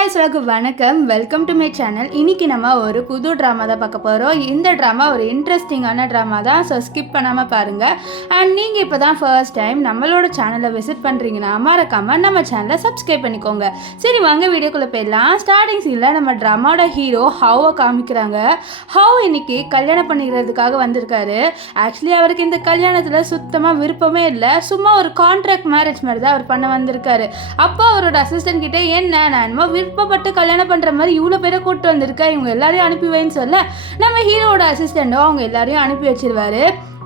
Hi சொல்லுக்கு வணக்கம், welcome to my channel. இன்றைக்கி நம்ம ஒரு புது ட்ராமா தான் பார்க்க போகிறோம். இந்த ட்ராமா ஒரு இன்ட்ரெஸ்டிங்கான ட்ராமா தான், ஸோ ஸ்கிப் பண்ணாமல் பாருங்கள். அண்ட் நீங்கள் இப்போ தான் ஃபர்ஸ்ட் டைம் நம்மளோட சேனலை விசிட் பண்ணுறீங்கன்னா மறக்காமல் நம்ம சேனலை சப்ஸ்கிரைப் பண்ணிக்கோங்க. சரி வாங்க வீடியோக்குள்ளே போயிடலாம். ஸ்டார்டிங் சீனில் நம்ம ட்ராமாவோட ஹீரோ ஹவ்வை காமிக்கிறாங்க. ஹவ் இன்னைக்கு கல்யாணம் பண்ணிக்கிறதுக்காக வந்திருக்காரு. ஆக்சுவலி அவருக்கு இந்த கல்யாணத்தில் சுத்தமாக விருப்பமே இல்லை, சும்மா ஒரு கான்ட்ராக்ட் மேரேஜ் மாதிரி தான் அவர் பண்ண வந்திருக்காரு. அப்போ அவரோட அசிஸ்டன்ட் கிட்டே என்ன நான் விருப்பப்பட்டு கல்யாணம் பண்ணுற மாதிரி இவ்வளோ பேரை கூப்பிட்டு வந்திருக்கா, இவங்க எல்லாரையும் அனுப்பி வைன்னு சொல்ல நம்ம ஹீரோவோட அசிஸ்டண்டோ அவங்க எல்லாரையும் அனுப்பி வச்சிருவாரு.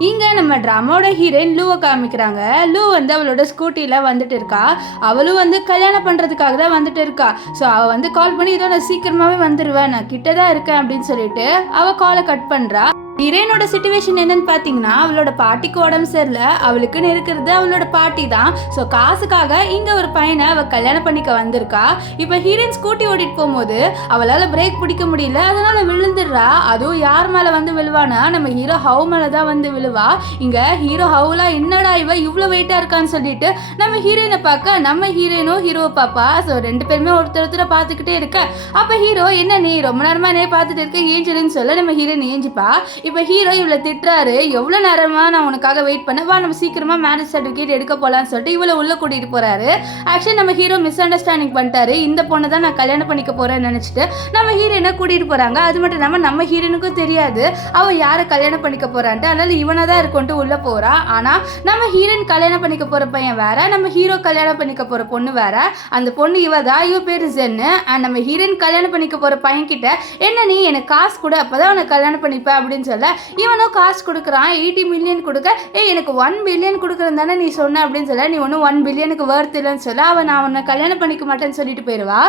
இங்கே நம்ம ட்ராமாவோட ஹீரோயின் லூவை காமிக்கிறாங்க. லூ அவளோட ஸ்கூட்டியில் வந்துட்டு இருக்கா. அவளும் கல்யாணம் பண்ணுறதுக்காக தான் வந்துட்டு இருக்கா. ஸோ அவள் கால் பண்ணி இதோ நான் சீக்கிரமாகவே வந்துடுவேன், நான் கிட்ட தான் இருக்கேன் அப்படின்னு சொல்லிட்டு அவள் காலை கட் பண்ணுறா. ஹீரோயினோட சிச்சுவேஷன் என்னன்னு பார்த்தீங்கன்னா, அவளோட பாட்டிக்கு உடம்பு சரியில்லை, அவளுக்குன்னு இருக்கிறது அவளோட பாட்டி தான். ஸோ காசுக்காக இங்கே ஒரு பையனை அவள் கல்யாணம் பண்ணிக்க வந்திருக்கா. இப்போ ஹீரோயின் ஸ்கூட்டி ஓட்டிட்டு போகும்போது அவளால் பிரேக் பிடிக்க முடியல, அதனால விழுந்துடுறா. அதுவும் யார் மேலே விழுவானா, நம்ம ஹீரோ ஹவ் மேலே தான் விழுவா. இங்கே ஹீரோ ஹவ்லாம் என்னடா இவ இவ்வளோ வெயிட்டாக இருக்கான்னு சொல்லிட்டு நம்ம ஹீரோயினை பார்க்க நம்ம ஹீரோயினும் ஹீரோவை பார்ப்பா. ஸோ ரெண்டு பேருமே ஒருத்தர் பார்த்துக்கிட்டே இருக்க. அப்போ ஹீரோ என்ன நீ ரொம்ப நேரமா நே பார்த்துட்டு இருக்க, ஏஞ்சிடுன்னு சொல்ல நம்ம ஹீரோயின் ஏஞ்சிப்பா. இப்போ ஹீரோ இவளை திட்டுறாரு, எவ்வளோ நேரமா நான் உனக்காக வெயிட் பண்ண, வா நம்ம சீக்கிரமாக மேரேஜ் சர்டிஃபிகேட் எடுக்க போகலான்னு சொல்லிட்டு இவளை உள்ளே கூட்டிகிட்டு போகிறாரு. ஆக்சுவலி நம்ம ஹீரோ மிஸ் அண்டர்ஸ்டாண்டிங் பண்ணிட்டாரு, இந்த பொண்ணை தான் நான் கல்யாணம் பண்ணிக்க போகிறேன்னு நினச்சிட்டு நம்ம ஹீரோயினை கூட்டிகிட்டு போகிறாங்க. அது மட்டும் இல்லாமல் நம்ம ஹீரோனுக்கும் தெரியாது அவள் யாரை கல்யாணம் பண்ணிக்க போகிறான்ட்டு, அதனால இவனை தான் இருக்கும்ட்டு உள்ளே போகிறா. ஆனால் நம்ம ஹீரோயின் கல்யாணம் பண்ணிக்க போகிற பையன் வேற, நம்ம ஹீரோ கல்யாணம் பண்ணிக்க போகிற பொண்ணு வேற. அந்த பொண்ணு இவ தான், இவ பேர் ஜென்னு. அண்ட் நம்ம ஹீரோயின் கல்யாணம் பண்ணிக்க போகிற பையன் கிட்ட என்ன நீ எனக்கு காசு கொடு, அப்போதான் உனக்கு கல்யாணம் பண்ணிப்பேன் அப்படின்னு சொல்ல இவனும் காசு கொடுக்குறான். 80 மில்லியன் கொடுக்க, எனக்கு 1 பில்லியன் கொடுக்குறது தானே நீ சொன்ன அப்படின்னு சொல்ல, நீ ஒன்றும் 1 பில்லியனுக்கு வர்த் இல்லைன்னு சொல்ல அவன் நான் உன்னை கல்யாணம் பண்ணிக்க மாட்டேன்னு சொல்லிட்டு போயிடுவா.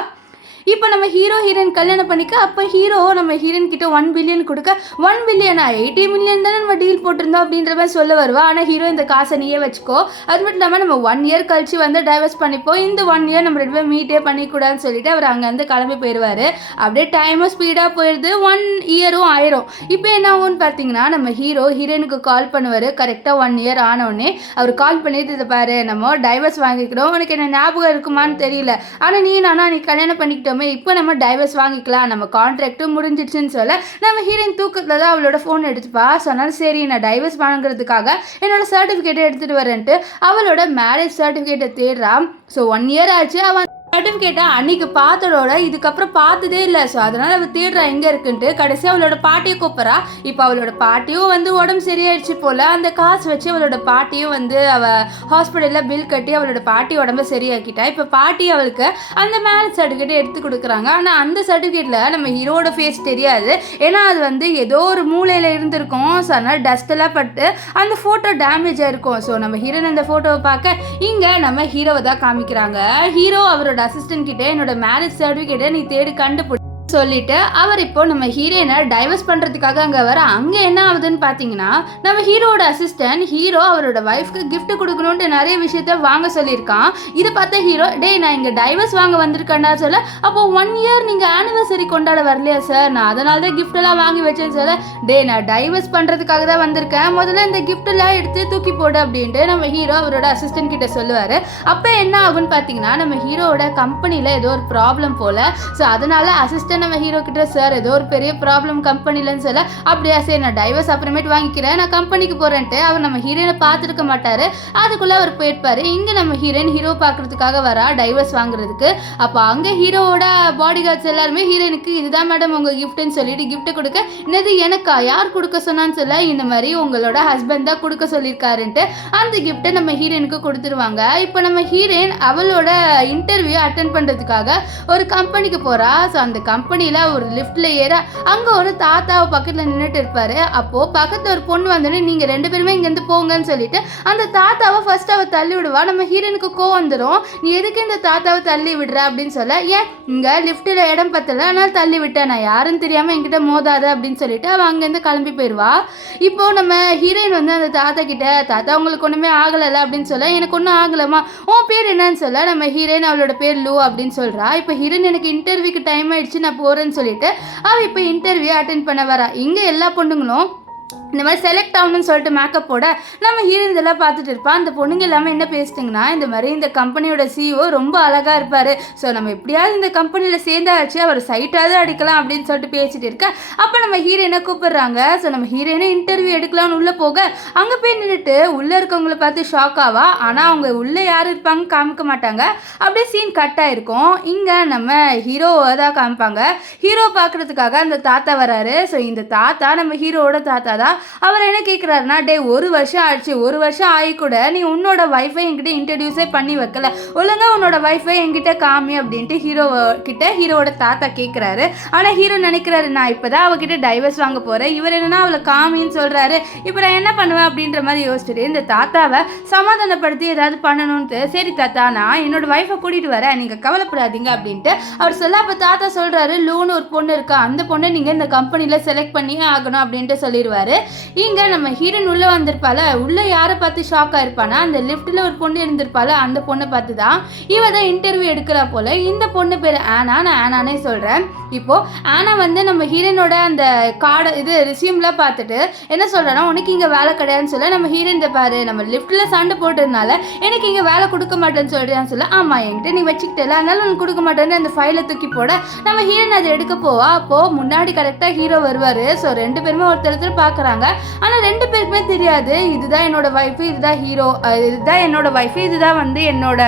இப்போ நம்ம ஹீரோயின் கல்யாணம் பண்ணிக்க, அப்போ ஹீரோ நம்ம ஹீரோயின் கிட்ட 1 பில்லியன் கொடுக்க, 1 பில்லியனா 80 மில்லியன் தானே நம்ம டீல் போட்டிருந்தோம் அப்படின்ற மாதிரி சொல்ல வருவா. ஆனால் ஹீரோ இந்த காசை நீயே வச்சுக்கோ, அது மட்டும் இல்லாமல் நம்ம 1 இயர் கழிச்சு டைவர்ஸ் பண்ணிப்போம், இந்த 1 இயர் நம்ம 2 பேரும் மீட்டே பண்ணிக்கூடாதுன்னு சொல்லிட்டு அவர் அங்கேருந்து கிளம்பி போயிடுவார். அப்படியே டைமும் ஸ்பீடாக போயிடுது, 1 இயரும் ஆயிரும். இப்போ என்ன ஆகும்னு பார்த்தீங்கன்னா, நம்ம ஹீரோயினுக்கு கால் பண்ணுவார். கரெக்டாக 1 இயர் ஆனவுடனே அவர் கால் பண்ணிட்டு இதை பாரு, நம்ம டைவர்ஸ் வாங்கிக்கிறோம், உனக்கு என்ன ஞாபகம் இருக்குமான்னு தெரியல, ஆனால் நீ கல்யாணம் பண்ணிக்கிட்டோம், இப்போ நம்ம டைவர்ஸ் வாங்கிக்கலாம், நம்ம கான்ட்ராக்டும் முடிஞ்சிடுச்சுன்னு சொல்ல நம்ம ஹீரோயின் தூக்கத்தில் தான் அவளோட ஃபோன் எடுத்துப்பா. சொன்னாலும் சரி நான் டைவர்ஸ் வாங்குறதுக்காக என்னோட சர்டிஃபிகேட்டை எடுத்துகிட்டு வரேன்ட்டு அவளோட மேரேஜ் சர்டிஃபிகேட்டை தேடுறான். ஸோ 1 இயர் ஆச்சு, அவன் சர்டிஃபிகேட்டை அன்னைக்கு பார்த்ததோட இதுக்கப்புறம் பார்த்ததே இல்லை. ஸோ அதனால் அவள் தேடுறா எங்கே இருக்குன்ட்டு. கடைசியாக அவளோட பாட்டியை கூப்பிட்றா. இப்போ அவளோட பாட்டியும் உடம்பு சரியாயிடுச்சு போல், அந்த காசு வச்சு அவளோட பாட்டியும் அவள் ஹாஸ்பிட்டலில் பில் கட்டி அவளோட பாட்டி உடம்பு சரியாக்கிட்டா. இப்போ பாட்டி அவளுக்கு அந்த மேரேஜ் சர்டிஃபிகேட்டை எடுத்து கொடுக்குறாங்க. ஆனால் அந்த சர்டிஃபிகேட்டில் நம்ம ஹீரோட ஃபேஸ் தெரியாது, ஏன்னா அது ஏதோ ஒரு மூலையில் இருந்திருக்கும். ஸோ அதனால் டஸ்ட்டெல்லாம் பட்டு அந்த ஃபோட்டோ டேமேஜ் ஆகிருக்கும். ஸோ நம்ம ஹீரோயின் அந்த ஃபோட்டோவை பார்க்க இங்கே நம்ம ஹீரோவை தான் காமிக்கிறாங்க. ஹீரோ அவரோட அசிஸ்டன்ட் கிட்ட என்னோட மேரேஜ் சர்டிஃபிகேட்டை நீ தேடி கண்டுபிடி சொல்லிட்டு அவர் இப்போ நம்ம ஹீரோயினை டைவர்ஸ் பண்ணுறதுக்காக அங்கே வர. அங்கே என்ன ஆகுதுன்னு பார்த்தீங்கன்னா, நம்ம ஹீரோட அசிஸ்டன்ட் ஹீரோ அவரோட ஒய்ஃப்க்கு கிஃப்ட் கொடுக்கணுன்ட்டு நிறைய விஷயத்த வாங்க சொல்லியிருக்கான். இதை பார்த்த ஹீரோ நான் இங்கே டைவர்ஸ் வாங்க வந்திருக்கேன்டா சொல்ல, அப்போ 1 இயர் நீங்கள் ஆனிவர்சரி கொண்டாட வரலையா சார், நான் அதனால தான் கிஃப்டெல்லாம் வாங்கி வச்சேன்னு சொல்ல, நான் டைவர்ஸ் பண்ணுறதுக்காக தான் வந்திருக்கேன், முதல்ல இந்த கிஃப்டெல்லாம் எடுத்து தூக்கி போடு அப்படின்ட்டு நம்ம ஹீரோ அவரோட அசிஸ்டன்ட் கிட்ட சொல்லுவார். அப்போ என்ன ஆகுன்னு பார்த்தீங்கன்னா, நம்ம ஹீரோவோட கம்பெனியில் ஏதோ ஒரு ப்ராப்ளம் போல். ஸோ அதனால அசிஸ்டன்ட் நம்ம ஹீரோ கிட்ட சார் ஏதோ ஒரு பெரிய ப்ராப்ளம் கம்பெனிலன்னு சொல்ல, அப்படியா சரி நான் டைவர்ஸ் அப்புறமேட்டு வாங்கிக்கிறேன், நான் கம்பெனிக்கு போகிறேன்ட்டு அவர் நம்ம ஹீரோயினை பார்த்துருக்க மாட்டார். அதுக்குள்ளே அவர் போயிருப்பார். இங்கே நம்ம ஹீரோ பார்க்குறதுக்காக வரா டைவர்ஸ் வாங்குறதுக்கு. அப்போ அங்கே ஹீரோவோட பாடி கார்ட்ஸ் எல்லாருமே ஹீரோயினுக்கு இதுதான் மேடம் உங்கள் கிஃப்ட்னு சொல்லிட்டு கிஃப்ட் கொடுக்க, என்னது எனக்கா, யார் கொடுக்க சொன்னான்னு சொல்ல, இந்த மாதிரி உங்களோட ஹஸ்பண்ட் தான் கொடுக்க சொல்லியிருக்காருன்ட்டு அந்த கிஃப்ட்டை நம்ம ஹீரோயினுக்கு கொடுத்துருவாங்க. இப்போ நம்ம ஹீரோயின் அவளோட இன்டர்வியூ அட்டென்ட் பண்ணுறதுக்காக ஒரு கம்பெனிக்கு போகிறா. ஸோ அந்த கம்பெனியில் ஒரு லிஃப்ட்டில் ஏற அங்கே ஒரு தாத்தாவை பக்கத்தில் நின்றுட்டு இருப்பார். அப்போது பக்கத்தில் ஒரு பொண்ணு வந்தோடனே நீங்கள் 2 பேருமே இங்கேருந்து போங்கன்னு சொல்லிட்டு அந்த தாத்தாவை ஃபர்ஸ்ட் அவள் தள்ளி விடுவா. நம்ம ஹீரோனுக்கு கோவம் வந்துடும், நீ எதுக்கு இந்த தாத்தாவை தள்ளி விடுற அப்படின்னு சொல்ல, ஏன் இங்கே லிஃப்ட்டில் இடம் பத்தலை அதனால் தள்ளி விட்டேன், நான் யாருன்னு தெரியாமல் என்கிட்ட மோதாத அப்படின்னு சொல்லிட்டு அவள் அங்கேருந்து கிளம்பி போயிடுவா. இப்போது நம்ம ஹீரோயின் அந்த தாத்தா கிட்ட, தாத்தா உங்களுக்கு ஒன்றுமே ஆகலைல்ல அப்படின்னு சொல்ல, எனக்கு ஒன்றும் ஆகலம்மா, உன் பேர் என்னன்னு சொல்ல, நம்ம ஹீரோயின் அவளோட பேர் லூ அப்படின்னு சொல்கிறா. இப்போ ஹீரோயின் எனக்கு இன்டர்வியூக்கு டைம் ஆயிடுச்சு நான் போகிறேன்னு சொல்லிட்டு அவள் இப்போ இன்டர்வியூ அட்டென்ட் பண்ண வரா. இங்கே எல்லா பொண்ணுங்களும் இந்த மாதிரி செலக்ட் ஆகணும்னு சொல்லிட்டு மேக்கப் போட நம்ம ஹீரோயின் இதெல்லாம் பார்த்துட்டு இருப்பான். அந்த பொண்ணுங்க எல்லாமே என்ன பேசிட்டுங்கன்னா, இந்த மாதிரி இந்த கம்பெனியோட சிஇஓ ரொம்ப அழகாக இருப்பார், ஸோ நம்ம எப்படியாவது இந்த கம்பெனியில் சேர்ந்தாச்சு அவர் சைட்டாவது அடிக்கலாம் அப்படின்னு சொல்லிட்டு பேசிட்டு இருக்க. அப்போ நம்ம ஹீரோயினை கூப்பிடுறாங்க. ஸோ நம்ம ஹீரோயினை இன்டர்வியூ எடுக்கலாம்னு உள்ளே போக அங்கே போய் நின்றுட்டு உள்ளே இருக்கவங்களை பார்த்து ஷாக் ஆவா. ஆனால் அவங்க உள்ளே யார் இருப்பாங்க காமிக்க மாட்டாங்க, அப்படியே சீன் கட் ஆகிருக்கும். இங்கே நம்ம ஹீரோவை தான் காமிப்பாங்க. ஹீரோ பார்க்குறதுக்காக அந்த தாத்தா வராரு. ஸோ இந்த தாத்தா நம்ம ஹீரோவோட தாத்தா தான். அவர் என்ன கேட்குறாருன்னா, டே 1 வருஷம் ஆயிடுச்சு, 1 வருஷம் ஆகி கூட நீ உன்னோட வைஃபை என்கிட்ட இன்ட்ரடியூஸே பண்ணி வைக்கல, ஒழுங்கா உன்னோட வைஃபை என்கிட்ட காமி அப்படின்ட்டு ஹீரோவோட தாத்தா கேட்குறாரு. ஆனால் ஹீரோ நினைக்கிறாரு, நான் இப்போ தான் அவகிட்ட டைவர்ஸ் வாங்க போகிறேன், இவர் என்னன்னா அவளை காமின்னு சொல்கிறாரு, இப்போ நான் என்ன பண்ணுவேன் அப்படின்ற மாதிரி யோசிச்சுட்டு இந்த தாத்தாவை சமாதானப்படுத்தி ஏதாவது பண்ணணும்ட்டு, சரி தாத்தா நான் என்னோட வைஃபை கூட்டிகிட்டு வரேன், நீங்கள் கவலைப்படாதீங்க அப்படின்ட்டு அவர் சொல்ல. அப்போ தாத்தா சொல்கிறாரு, லூன்னு ஒரு பொண்ணு இருக்கா, அந்த பொண்ணை நீங்கள் இந்த கம்பெனியில் செலக்ட் பண்ணியே ஆகணும் அப்படின்ட்டு சொல்லிடுவார். இங்கே நம்ம ஹீரோயின் உள்ளே வந்திருப்பால, உள்ளே யாரை பார்த்து ஷாக் ஆயிருப்பானா, அந்த லிஃப்ட்டில் ஒரு பொண்ணு இருந்திருப்பால, அந்த பொண்ணை பார்த்து தான் இவ தான் இன்டர்வியூ எடுக்கிறா போல. இந்த பொண்ணு பேர் ஆனா, நான் ஆனானே சொல்கிறேன். இப்போது ஆனா வந்து நம்ம ஹீரோயினோட அந்த கார்டு ரிசியூம்லாம் பார்த்துட்டு என்ன சொல்கிறேன்னா, உனக்கு இங்கே வேலை கிடையாதுன்னு சொல்ல. நம்ம ஹீரோயின் பாரு, நம்ம லிஃப்ட்டில் சண்டை போட்டதுனால எனக்கு இங்கே வேலை கொடுக்க மாட்டேன்னு சொல்கிறேன்னு சொல்ல. ஆமாம் என்கிட்ட நீ வச்சுக்கிட்டல, அதனால உனக்கு கொடுக்க மாட்டேன்னு அந்த ஃபைலை தூக்கி போட நம்ம ஹீரோயின் அதை எடுக்க போவா. அப்போது முன்னாடி கரெக்டாக ஹீரோ வருவார். ஸோ 2 பேருமே ஒருத்தர் பார்க்குறாங்க. ஆனால் 2 பேருக்குமே தெரியாது இதுதான் என்னோட ஒய்ஃபு, இதுதான் ஹீரோ, இதுதான் என்னோட ஒய்ஃபு, இதுதான் வந்து என்னோட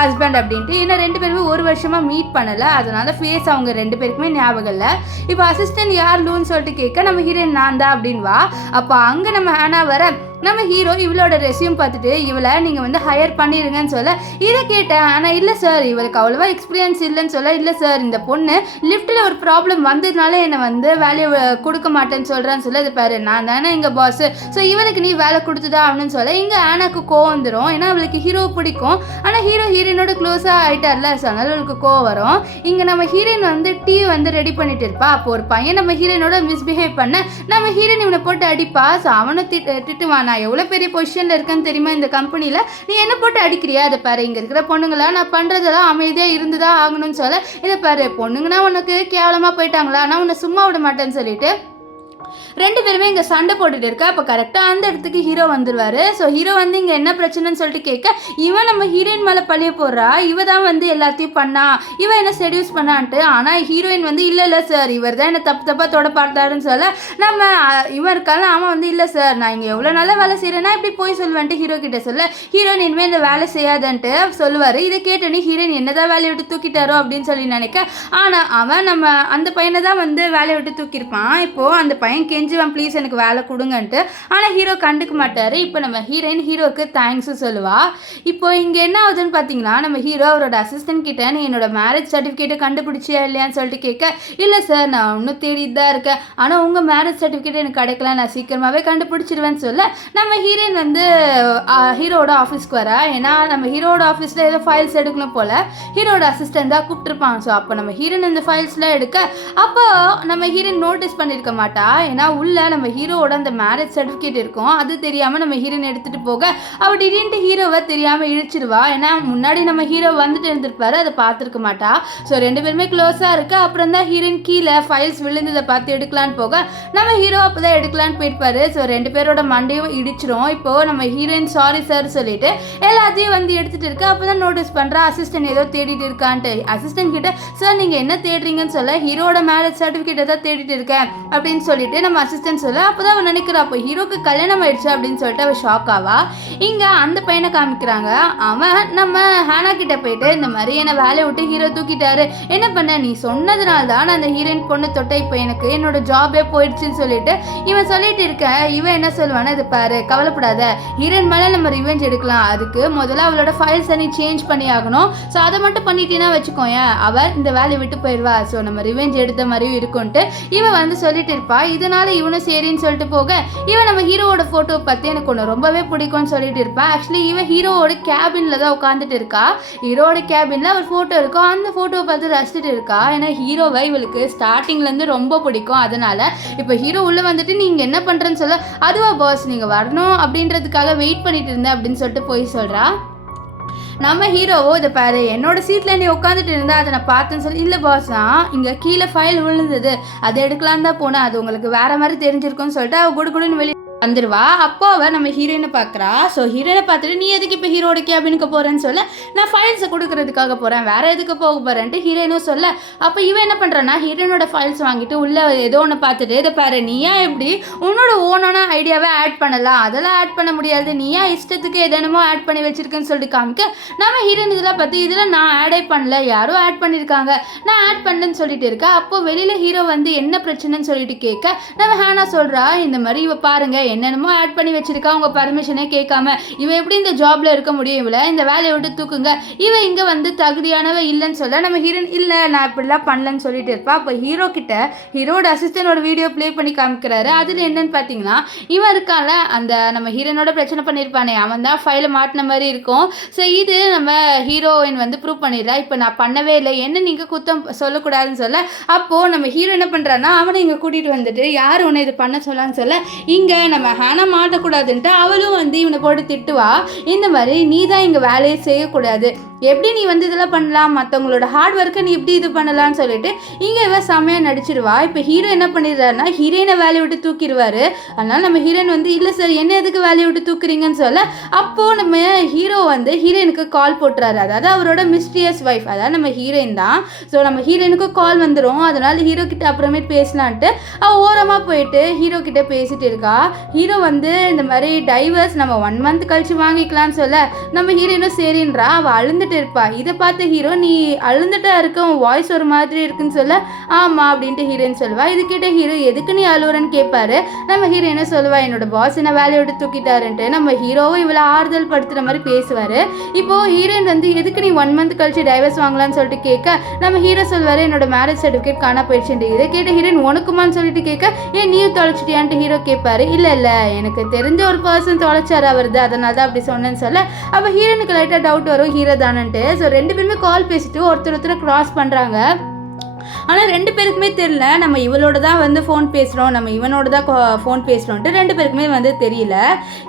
ஹஸ்பண்ட் அப்படின்ட்டு. ஏன்னா 2 பேருமே 1 வருஷமாக மீட் பண்ணலை, அதனால ஃபேஸ் அவங்க 2 பேருக்குமே ஞாபகம் இல்லை. இப்போ அசிஸ்டன்ட் யார் லூன்னு சொல்லிட்டு கேட்க நம்ம ஹீரோயின் நான் தான் அப்படின்வா. அப்போ அங்கே நம்ம ஆனா வர நம்ம ஹீரோ இவளோட ரெஸ்யூம் பார்த்துட்டு இவளை நீங்கள் வந்து ஹையர் பண்ணிடுங்கன்னு சொல்ல. இதை கேட்டேன். ஆனால் இல்லை சார் இவளுக்கு அவ்வளோவா எக்ஸ்பீரியன்ஸ் இல்லைன்னு சொல்ல. இல்லை சார் இந்த பொண்ணு லிஃப்ட்டில் ஒரு ப்ராப்ளம் வந்ததுனால என்னை வந்து வேலையை கொடுக்க மாட்டேன்னு சொல்கிறேன்னு சொல்ல. இது பாரு நான் தானே எங்கள் பாஸு, ஸோ இவளுக்கு நீ வேலை கொடுத்துதா அப்படின்னு சொல்ல. இங்கே ஆனாக்கு கோவம் வந்துடும், ஏன்னா அவளுக்கு ஹீரோ பிடிக்கும். ஆனால் ஹீரோயினோட க்ளோஸாக ஆகிட்டார்ல, ஸோ அதனால அவளுக்கு கோவம் வரும். இங்கே நம்ம ஹீரோயின் வந்து டீ வந்து ரெடி பண்ணிட்டு இருப்பா. அப்போ ஒரு பையன் நம்ம ஹீரோயினோட மிஸ்பிஹேவ் பண்ண நம்ம ஹீரோயின் இவனை போட்டு அடிப்பா. ஸோ அவனை திட்டுவான், நான் எவ்வளோ பெரிய பொசிஷனில் இருக்கேன்னு தெரியுமா இந்த கம்பெனியில், நீ என்ன போட்டு அடிக்கிறியா, அதை பாரு இங்கே இருக்கிற பொண்ணுங்களா நான் பண்ணுறதெல்லாம் அமைதியாக இருந்துதான் ஆகணும்னு சொல்ல. இதை பாரு பொண்ணுங்கன்னா உனக்கு கேவலமாக போயிட்டாங்களா, நான் உன்னை சும்மா விட மாட்டேன்னு சொல்லிட்டு 2 பேருமே இங்கே சண்டை போட்டுட்டு இருக்கா. அப்போ கரெக்டாக அந்த இடத்துக்கு ஹீரோ வந்துடுவார். ஸோ ஹீரோ வந்து இங்கே என்ன பிரச்சனைன்னு சொல்லிட்டு கேட்க, இவன் நம்ம ஹீரோயின் மேலே பழிய போடுறா, இவ தான் வந்து எல்லாத்தையும் பண்ணா, இவன் என்ன செடியூஸ் பண்ணான்ட்டு. ஆனால் ஹீரோயின் வந்து இல்லை சார் இவர் தான் என்ன தப்பாக தொட பார்த்தாருன்னு சொல்ல. நம்ம இவன் இருக்கால அவன் வந்து இல்லை சார் நான் இங்கே எவ்வளோ நல்லா வேலை செய்கிறேன்னா இப்படி போய் சொல்லுவேன்ட்டு ஹீரோ கிட்ட சொல்ல. ஹீரோயின் இனிமேல் இந்த வேலை செய்யாதன்ட்டு சொல்லுவார். இதை கேட்டோன்னே ஹீரோயின் என்னதான் வேலையை விட்டு தூக்கிட்டாரோ அப்படின்னு சொல்லி நினைக்க. ஆனால் அவன் நம்ம அந்த பையனை தான் வந்து வேலையை விட்டு தூக்கியிருப்பான். இப்போது அந்த பையன் கெஞ்சுவான் ப்ளீஸ் எனக்கு வேலை கொடுங்கன்ட்டு. ஆனால் ஹீரோ கண்டுக்க மாட்டார். இப்போ நம்ம ஹீரோக்கு தேங்க்ஸும் சொல்லுவா. இப்போ இங்கே என்ன ஆகுதுன்னு பார்த்தீங்கன்னா, நம்ம ஹீரோ அவரோட அசிஸ்டன்ட் கிட்ட நீ என்னோட மேரேஜ் சர்டிஃபிகேட்டை கண்டுபிடிச்சியா இல்லையான்னு சொல்லிட்டு கேட்க, இல்லை சார் நான் இன்னும் தேடிட்டு தான் இருக்கேன், ஆனால் உங்கள் மேரேஜ் சர்டிஃபிகேட் எனக்கு கிடைக்கல, நான் சீக்கிரமாகவே கண்டுபிடிச்சிருவேன்னு சொல்ல. நம்ம ஹீரோயின் வந்து ஹீரோட ஆஃபீஸ்க்கு வரா. ஏன்னா நம்ம ஹீரோட ஆஃபீஸில் ஏதோ ஃபைல்ஸ் எடுக்கணும் போல் ஹீரோட அசிஸ்டன்ட் தான் கூப்பிட்டுருப்பான். ஸோ அப்போ நம்ம ஹீரோயின் இந்த ஃபைல்ஸ்லாம் எடுக்க அப்போ நம்ம ஹீரோயின் நோட்டீஸ் பண்ணியிருக்க மாட்டா. ஏன்னா உள்ள நம்ம ஹீரோவோட அந்த மேரேஜ் சர்டிஃபிகேட் இருக்கும், அது தெரியாமல் நம்ம ஹீரோயின் எடுத்துகிட்டு போக அவள் திடீர்னு ஹீரோவை தெரியாமல் இழிச்சிருவா. ஏன்னா முன்னாடி நம்ம ஹீரோ வந்துட்டு இருந்திருப்பாரு, அதை பார்த்துருக்க மாட்டா. ஸோ 2 பேருமே க்ளோஸாக இருக்கு. அப்புறம் தான் ஹீரோயின் கீழே ஃபைல்ஸ் விழுந்ததை பார்த்து எடுக்கலான்னு போக நம்ம ஹீரோ அப்போ தான் எடுக்கலான்னு போயிருப்பாரு. ஸோ 2 பேரோட மண்டையும் இடிச்சிரும். இப்போது நம்ம ஹீரோயின் சாரி சார் சொல்லிட்டு எல்லாத்தையும் வந்து எடுத்துகிட்டு இருக்கு. அப்போ தான் நோட்டீஸ் பண்ணுறா அசிஸ்டன்ட் ஏதோ தேடிட்டு இருக்கான்ட்டு. அசிஸ்டன்ட் கிட்ட சார் நீங்கள் என்ன தேடுறீங்கன்னு சொல்ல, ஹீரோட மேரேஜ் சர்டிஃபிகேட்டை தான் தேடிட்டு இருக்கேன் அப்படின்னு சொல்லிட்டு நம்ம அசிஸ்டன்ட் சொல்ல. அப்போ தான் அவன் நினைக்கிறா அப்போ ஹீரோக்கு கல்யாணம் ஆயிடுச்சு அப்படின்னு சொல்லிட்டு அவள் ஷாக் ஆவா. இங்கே அந்த பையனை காமிக்கிறாங்க. அவன் நம்ம ஹானா கிட்ட போயிட்டு இந்த மாதிரி என்னை வேலையை விட்டு ஹீரோ தூக்கிட்டாரு, என்ன பண்ண நீ சொன்னதுனால தான் நான் அந்த ஹீரோயின் பொண்ணு தொட்ட, இப்போ எனக்கு என்னோட ஜாபே போயிடுச்சுன்னு சொல்லிட்டு இவன் சொல்லிட்டு இருக்க. இவன் என்ன சொல்லுவானா, இது பாரு கவலைப்படாத, ஹீரோயின் மேலே நம்ம ரிவெஞ்ச் எடுக்கலாம், அதுக்கு முதல்ல அவளோட ஃபைல்ஸை நீ சேஞ்ச் பண்ணி ஆகணும், ஸோ அதை மட்டும் பண்ணிட்டீங்கன்னா வச்சுக்கோயேன் அவள் இந்த வேலையை விட்டு போயிடுவா, ஸோ நம்ம ரிவெஞ்ச் எடுத்த மாதிரியும் இருக்கும்ட்டு இவன் வந்து சொல்லிட்டு இருப்பா. இதனால இவனும் சரின்னு சொல்லிட்டு போக இவன் நம்ம ஹீரோவோட ஃபோட்டோ பார்த்து எனக்கு ஒன்று ரொம்பவே பிடிக்கும்னு சொல்லிட்டு இருப்பான். ஆக்சுவலி இவன் ஹீரோவோட கேபினில் தான் உட்காந்துட்டு இருக்கா. ஹீரோட கேபினில் ஒரு ஃபோட்டோ இருக்கும், அந்த ஃபோட்டோவை பார்த்து ரசிச்சுட்டு இருக்கா. ஏன்னா ஹீரோவை இவளுக்கு ஸ்டார்டிங்லேருந்து ரொம்ப பிடிக்கும். அதனால இப்போ ஹீரோ உள்ளே வந்துட்டு நீங்கள் என்ன பண்ணுறேன்னு சொல்ல, அதுவா பாஸ் நீங்கள் வரணும் அப்படின்றதுக்காக வெயிட் பண்ணிட்டு இருந்தேன் அப்படின்னு சொல்லிட்டு போய் சொல்கிறா. நம்ம ஹீரோவோ இதை பாரு என்னோட சீட்டில் நீ உட்காந்துட்டு இருந்தா அதை நான் பார்த்தேன்னு சொல்லி, இல்லை பாஸ் தான் இங்கே கீழே ஃபைல் விழுந்தது அதை எடுக்கலான்னு தான் போனேன், அது உங்களுக்கு வேற மாதிரி தெரிஞ்சிருக்கும்னு சொல்லிட்டு அவள் குடுகுடுன்னு வெளியே வந்துடுவா. அப்போ அவள் நம்ம ஹீரோயினை பார்க்குறா. ஸோ ஹீரோயினை பார்த்துட்டு நீ எதுக்கு இப்போ ஹீரோட கேபினுக்கு போகிறேன்னு சொல்ல, நான் ஃபைல்ஸை கொடுக்கறதுக்காக போகிறேன், வேறு எதுக்கு போக போகிறேன்ட்டு ஹீரோயினும் சொல்ல, அப்போ இவன் என்ன பண்ணுறான்னா ஹீரோயினோட ஃபைல்ஸ் வாங்கிட்டு உள்ளே ஏதோ ஒன்று பார்த்துட்டு இதை பாரு நீயா எப்படி உன்னோட ஓனான ஐடியாவை ஆட் பண்ணலாம், அதெல்லாம் ஆட் பண்ண முடியாது, நீயா இஷ்டத்துக்கு எதனமோ ஆட் பண்ணி வச்சிருக்கேன்னு சொல்லிட்டு காமிக்க, நம்ம ஹீரோயின் இதெல்லாம் பார்த்து இதில் நான் ஆடே பண்ணல, யாரோ ஆட் பண்ணியிருக்காங்க, நான் ஆட் பண்ணலன்னு சொல்லிட்டு இருக்கா. அப்போ வெளியில் ஹீரோ வந்து என்ன பிரச்சனைன்னு சொல்லிட்டு கேட்க, நம்ம ஹேனா சொல்கிறா இந்த மாதிரி இவ பாருங்க என்னென்னமோ ஆட் பண்ணி வச்சிருக்கா, உங்க பர்மிஷனே கேட்காம இவ எப்படி இந்த ஜாப்ல இருக்க முடியும், இவளை இந்த வேலையை விட்டு தூக்குங்க, இவ இங்க வந்து தகுதியானவ இல்லைன்னு சொல்ல, நம்ம ஹீரோயின் இல்லை நான் இப்படிலாம் பண்ணலன்னு சொல்லிட்டு இருப்பா. அப்போ ஹீரோ கிட்ட ஹீரோட அசிஸ்டன்டோட வீடியோ ப்ளே பண்ணி காமிக்கிறாரு. அதில் என்னன்னு பார்த்தீங்கன்னா இவன் இருக்கான்ல அந்த நம்ம ஹீரோனோட பிரச்சனை பண்ணியிருப்பானே அவன் தான் ஃபைலை மாட்டின மாதிரி இருக்கும். ஸோ இது நம்ம ஹீரோயின் வந்து ப்ரூவ் பண்ணிடுறா, இப்போ நான் பண்ணவே இல்லை என்ன நீங்கள் குத்தம் சொல்லக்கூடாதுன்னு சொல்ல, அப்போது நம்ம ஹீரோ என்ன பண்ணுறான்னா அவனை இங்கே கூட்டிகிட்டு வந்துட்டு யார் உன்னை இது பண்ண சொல்லான்னு சொல்ல, இங்கே நம்ம ஹேனா மாட்டக்கூடாதுன்ட்டு அவளும் வந்து இவனை போட்டு திட்டுவா. இந்த மாதிரி நீ தான் இங்கே வேலையை செய்யக்கூடாது, எப்படி நீ வந்து இதெல்லாம் பண்ணலாம், மற்றவங்களோட ஹார்ட் ஒர்க்கை நீ இப்படி இது பண்ணலான்னு சொல்லிட்டு இங்கே இவன் செம்மையாக நடிச்சிருவா. இப்போ ஹீரோ என்ன பண்ணிடுறாருன்னா ஹீரோயினை வேலையை விட்டு தூக்கிடுவார். அதனால நம்ம ஹீரோயின் வந்து இல்லை சார் என்ன எதுக்கு வேலையை விட்டு தூக்குறீங்கன்னு சொல்ல, அப்போது நம்ம ஹீரோ வந்து ஹீரோயினுக்கு கால் போட்டுறாரு. அதாவது அவரோட மிஸ்டீரியஸ் ஒய்ஃப் அதாவது நம்ம ஹீரோயின் தான். ஸோ நம்ம ஹீரோயினுக்கு கால் வந்துடும். அதனால ஹீரோ கிட்ட அப்புறமேட்டு பேசலான்ட்டு அவள் ஓரமாக போயிட்டு ஹீரோ கிட்ட பேசிட்டு இருக்கா. ஹீரோ வந்து இந்த மாதிரி டைவர்ஸ் நம்ம 1 month கழிச்சு வாங்கிக்கலாம்னு சொல்ல, நம்ம ஹீரோயினும் சரின்றா. அவள் அழுந்துட்டு இருப்பா. இதை பார்த்த ஹீரோ நீ அழுந்துட்டா இருக்க, உன் வாய்ஸ் ஒரு மாதிரி இருக்குன்னு சொல்ல, ஆமா அப்படின்ட்டு ஹீரோயின் சொல்லுவா. இது கிட்ட ஹீரோ எதுக்கு நீ அழுவுறன்னு கேட்பாரு. நம்ம ஹீரோயினை சொல்லுவா என்னோட பாஸ் என்ன வேலையை விட்டு தூக்கிட்டாருன்ட்டு. நம்ம ஹீரோவும் இவ்வளோ ஆறுதல் படுத்துற மாதிரி பேசுவாரு. இப்போ ஹீரோயின் வந்து எதுக்கு நீ 1 month கழிச்சு டைவர்ஸ் வாங்கலாம்னு சொல்லிட்டு கேட்க, நம்ம ஹீரோ சொல்வாரு என்னோட மேரேஜ் சர்டிஃபிகேட் காணா போயிடுச்சுட்டு. இதை கேட்ட ஹீரோயின் உனக்குமான்னு சொல்லிட்டு கேட்க, ஏன் நீ தொலைச்சிட்டியான்ட்டு ஹீரோ கேட்பாரு. இல்லை எனக்கு தெரிஞ்ச ஒரு பர்சன் தொலைச்சாரு அவருது, அதனால தான் அப்படி சொன்னேன்னு சொல்ல, அப்போ ஹீரோனுக்கு லைட்டாக டவுட் வரும் ஹீரோ தானன்ட்டு. ஸோ 2 பேருமே கால் பேசிட்டு ஒருத்தர் கிராஸ் பண்ணுறாங்க. ஆனால் 2 பேருக்குமே தெரியல நம்ம இவளோட தான் வந்து ஃபோன் பேசுகிறோம், நம்ம இவனோட தான் ஃபோன் பேசுகிறோன்ட்டு 2 பேருக்குமே வந்து தெரியல.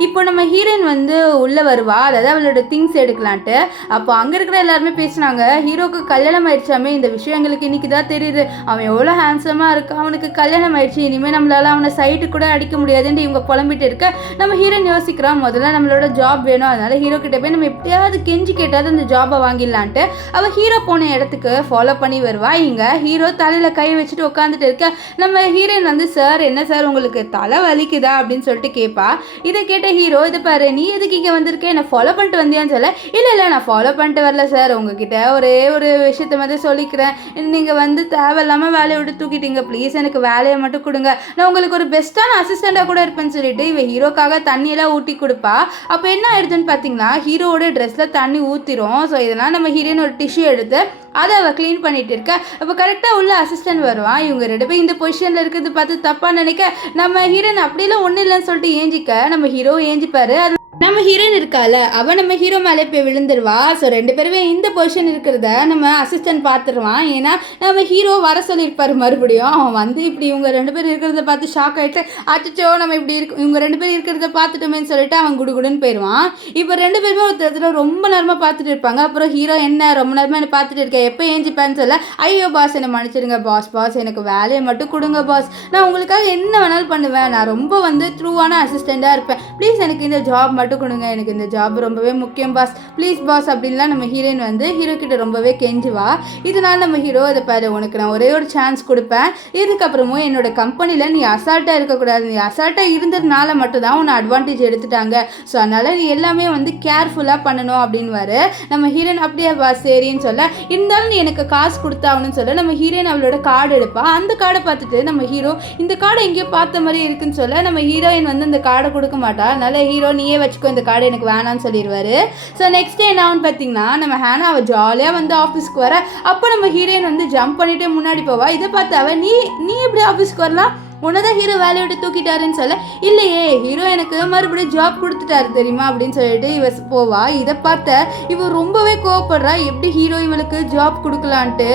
இப்போ நம்ம ஹீரோயின் வந்து உள்ளே வருவா, அதாவது அவளோட திங்ஸ் எடுக்கலான்ட்டு. அப்போ அங்கே இருக்கிற எல்லாருமே பேசுனாங்க ஹீரோக்கு கல்யாணம் ஆயிடுச்சாமே, இந்த விஷயம் எங்களுக்கு இன்றைக்கி தான் தெரியுது, அவன் எவ்வளோ ஹேண்ட்ஸமாக இருக்கான், அவனுக்கு கல்யாணம் ஆயிடுச்சு, இனிமேல் நம்மளால் அவனை சைட்டு கூட அடிக்க முடியாதுன்ட்டு இவங்க புலம்பிட்டு இருக்க, நம்ம ஹீரோயின் யோசிக்கிறான் முதல்ல நம்மளோட ஜாப் வேணும், அதனால் ஹீரோ கிட்ட போய் நம்ம எப்படியாவது கெஞ்சி கேட்டாவது அந்த ஜாபை வாங்கிடலான்ட்டு அவள் ஹீரோ போன இடத்துக்கு ஃபாலோ பண்ணி வருவா. இங்கே ஹீரோ தலையில் கை வச்சுட்டு உட்காந்துட்டு இருக்க, நம்ம ஹீரோயின் வந்து சார் என்ன சார் உங்களுக்கு தலை வலிக்குதா அப்படின்னு சொல்லிட்டு கேட்பா. இதை கேட்ட ஹீரோ இதை பாரு நீ எதுக்கு இங்கே வந்திருக்கேன், என்னை ஃபாலோ பண்ணிட்டு வந்தியான்னு சொல்ல, இல்லை நான் ஃபாலோ பண்ணிட்டு வரல சார், உங்ககிட்ட ஒரே ஒரு விஷயத்த வந்து சொல்லிக்கிறேன், நீங்கள் வந்து தேவையில்லாமல் வேலையை விட்டு தூக்கிட்டீங்க, ப்ளீஸ் எனக்கு வேலையை மட்டும் கொடுங்க, நான் உங்களுக்கு ஒரு பெஸ்ட்டான அசிஸ்டண்ட்டாக கூட இருப்பேன்னு சொல்லிட்டு இவ ஹீரோக்காக தண்ணியெல்லாம் ஊற்றி கொடுப்பா. அப்போ என்ன ஆயிடுதுன்னு பார்த்தீங்கன்னா ஹீரோவோட ட்ரெஸ்ஸில் தண்ணி ஊற்றிடும். ஸோ இதெல்லாம் நம்ம ஹீரோயின் ஒரு டிஷ்யூ எடுத்து அதை அவள் க்ளீன் பண்ணிட்டு இருக்கா. அப்போ கரெக்டாக உள்ள அசிஸ்டன்ட் வருவான். இவங்க 2 பேரும் இந்த பொசிஷனில் இருக்கிறது பார்த்து தப்பாக நினைக்க, நம்ம ஹீரோயின் அப்படிலாம் ஒன்றும் இல்லைன்னு சொல்லிட்டு ஏஞ்சிக்க, நம்ம ஹீரோ ஏஞ்சிப்பாரு. அது நம்ம ஹீரோயின் இருக்கால அவன் நம்ம ஹீரோ மேலே போய் விழுந்துருவா. ஸோ 2 பேருமே இந்த பொசிஷன் இருக்கிறத நம்ம அசிஸ்டன்ட் பார்த்துருவான். ஏன்னா நம்ம ஹீரோ வர சொல்லியிருப்பார் மறுபடியும். அவன் வந்து இப்படி இவங்க 2 பேர் இருக்கிறத பார்த்து ஷாக் ஆகிட்டு அச்சோ நம்ம இப்படி இவங்க 2 பேர் இருக்கிறத பார்த்துட்டோமேன்னு சொல்லிட்டு அவன் குடுகுடுன்னு போயிடுவான். இப்போ 2 பேருமே ஒருத்தர் ரொம்ப நேரமாக பார்த்துட்டு இருப்பாங்க. அப்புறம் ஹீரோ என்ன ரொம்ப நேரமாக என்ன பார்த்துட்டு இருக்கேன் எப்போ ஏஞ்சிப்பேன்னு சொல்ல, ஐயோ பாஸ் என்னை மன்னிச்சிடுங்க பாஸ் எனக்கு வேலையை மட்டும் கொடுங்க பாஸ், நான் உங்களுக்காக என்ன வேணாலும் பண்ணுவேன், நான் ரொம்ப வந்து ட்ரூவான அசிஸ்டண்ட்டாக இருப்பேன், ப்ளீஸ் எனக்கு இந்த ஜாப் மட்டும் கொடுங்க, எனக்கு இந்த ஜாப் ரொம்பவே முக்கியம் பாஸ், ப்ளீஸ் பாஸ் அப்படின்லாம் நம்ம ஹீரோயின் வந்து ஹீரோ கிட்ட ரொம்பவே கெஞ்சுவா. இதனால நம்ம ஹீரோ இதை பாரு உனக்கு நான் ஒரே ஒரு சான்ஸ் கொடுப்பேன், இதுக்கப்புறமும் என்னோட கம்பெனியில் நீ அசால்ட்டாக இருக்கக்கூடாது, நீ அசால்ட்டாக இருந்ததுனால மட்டும்தான் உன்னை அட்வான்டேஜ் எடுத்துட்டாங்க, ஸோ அதனால் நீ எல்லாமே வந்து கேர்ஃபுல்லாக பண்ணணும் அப்படின்வாரு. நம்ம ஹீரோயின் அப்படியே பாஸ் சரின்னு சொல்ல, இருந்தாலும் நீ எனக்கு காசு கொடுத்தாகணும்னு சொல்ல, நம்ம ஹீரோயின் அவளோட கார்டு எடுப்பா. அந்த கார்டை பார்த்துட்டு நம்ம ஹீரோ இந்த கார்டை எங்கேயோ பார்த்த மாதிரி இருக்குன்னு சொல்ல, நம்ம ஹீரோயின் வந்து இந்த கார்டை கொடுக்க மாட்டா. அதனால ஹீரோ நீயே வச்சுக்கோ இந்த கார்டு எனக்கு வேணான்னு சொல்லிடுவாரு. ஸோ நெக்ஸ்ட் டே என்ன ஆகுன்னு பார்த்தீங்கன்னா நம்ம ஹேனா அவள் ஜாலியாக வந்து ஆஃபீஸ்க்கு வர, அப்போ நம்ம ஹீரோயின் வந்து ஜம்ப் பண்ணிட்டே முன்னாடி போவா. இதை பார்த்து அவள் நீ எப்படி ஆஃபீஸ்க்கு வரலாம், உன்னதான் ஹீரோ வேலையை விட்டு தூக்கிட்டாருன்னு சொல்ல, இல்லையே ஹீரோ எனக்கு மறுபடியும் ஜாப் கொடுத்துட்டாரு தெரியுமா அப்படின்னு சொல்லிட்டு இவ போவா. இதை பார்த்த இவ ரொம்பவே கோவப்படுறா, எப்படி ஹீரோ இவளுக்கு ஜாப் கொடுக்கலான்ட்டு.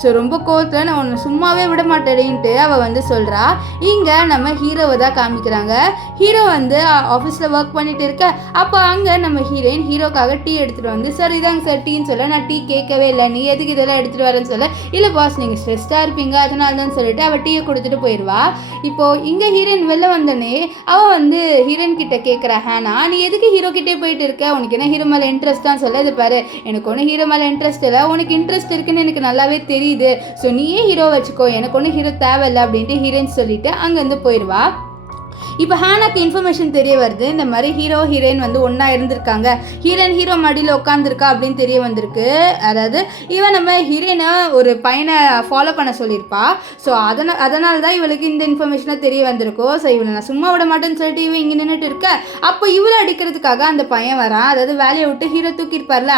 ஸோ ரொம்ப கோவத்தில் நான் உன்னை சும்மாவே விட மாட்டேன்ட்டு அவள் வந்து சொல்கிறா. இங்கே நம்ம ஹீரோவை தான் காமிக்கிறாங்க. ஹீரோ வந்து ஆஃபீஸில் ஒர்க் பண்ணிட்டு இருக்க, அப்போ அங்கே நம்ம ஹீரோயின் ஹீரோக்காக டீ எடுத்துகிட்டு வந்து, சார் இதாங்க சார் டீன்னு சொல்ல, நான் டீ கேட்கவே இல்லை, நீ எதுக்கு இதெல்லாம் எடுத்துகிட்டு வரேன்னு சொல்ல, இல்லை பாஸ் நீங்கள் ஸ்ட்ரெஸ்டாக இருப்பீங்க அதனால தான் சொல்லிட்டு அவள் டீயை கொடுத்துட்டு போயிடுவா. இப்போது இங்கே ஹீரோயின் வெளில வந்தோடனே அவள் வந்து ஹீரோயின் கிட்ட கேட்குறா, ஹேனா நீ எதுக்கு ஹீரோ கிட்டே போயிட்டு இருக்க, உனக்கு என்ன ஹீரோ மேலே இன்ட்ரெஸ்ட்டான்னு சொல்ல, இது பாரு எனக்கு ஒன்றும் ஹீரோ மேலே இன்ட்ரெஸ்ட் இல்லை, உனக்கு இன்ட்ரெஸ்ட் இருக்குன்னு எனக்கு நல்லாவே தெரியுது, ஸோ நீயே ஹீரோ வச்சுக்கோ, எனக்கு ஒன்றும் ஹீரோ தேவையில்லை அப்படின்ட்டு ஹீரோயின் சொல்லிட்டு அங்கேருந்து போயிடுவா. இப்போ ஹேனாக்கு இன்ஃபர்மேஷன் தெரிய வருது, இந்த மாதிரி ஹீரோ ஹீரோயின் வந்து ஒன்றா இருந்திருக்காங்க, ஹீரோ மடியில் உட்காந்துருக்கா அப்படின்னு தெரிய வந்திருக்கு. அதாவது இவன் நம்ம ஹீரோயினை ஒரு பையனை ஃபாலோ பண்ண சொல்லியிருப்பா. ஸோ அதனால தான் இவளுக்கு இந்த இன்ஃபர்மேஷனாக தெரிய வந்திருக்கோ. ஸோ இவனை நான் சும்மா விட மாட்டேன்னு சொல்லிட்டு இவன் இங்கே நின்றுட்டு இருக்க, அப்போ இவளை அடிக்கிறதுக்காக அந்த பையன் வரான். அதாவது வேலையை விட்டு ஹீரோ தூக்கியிருப்பார்ல,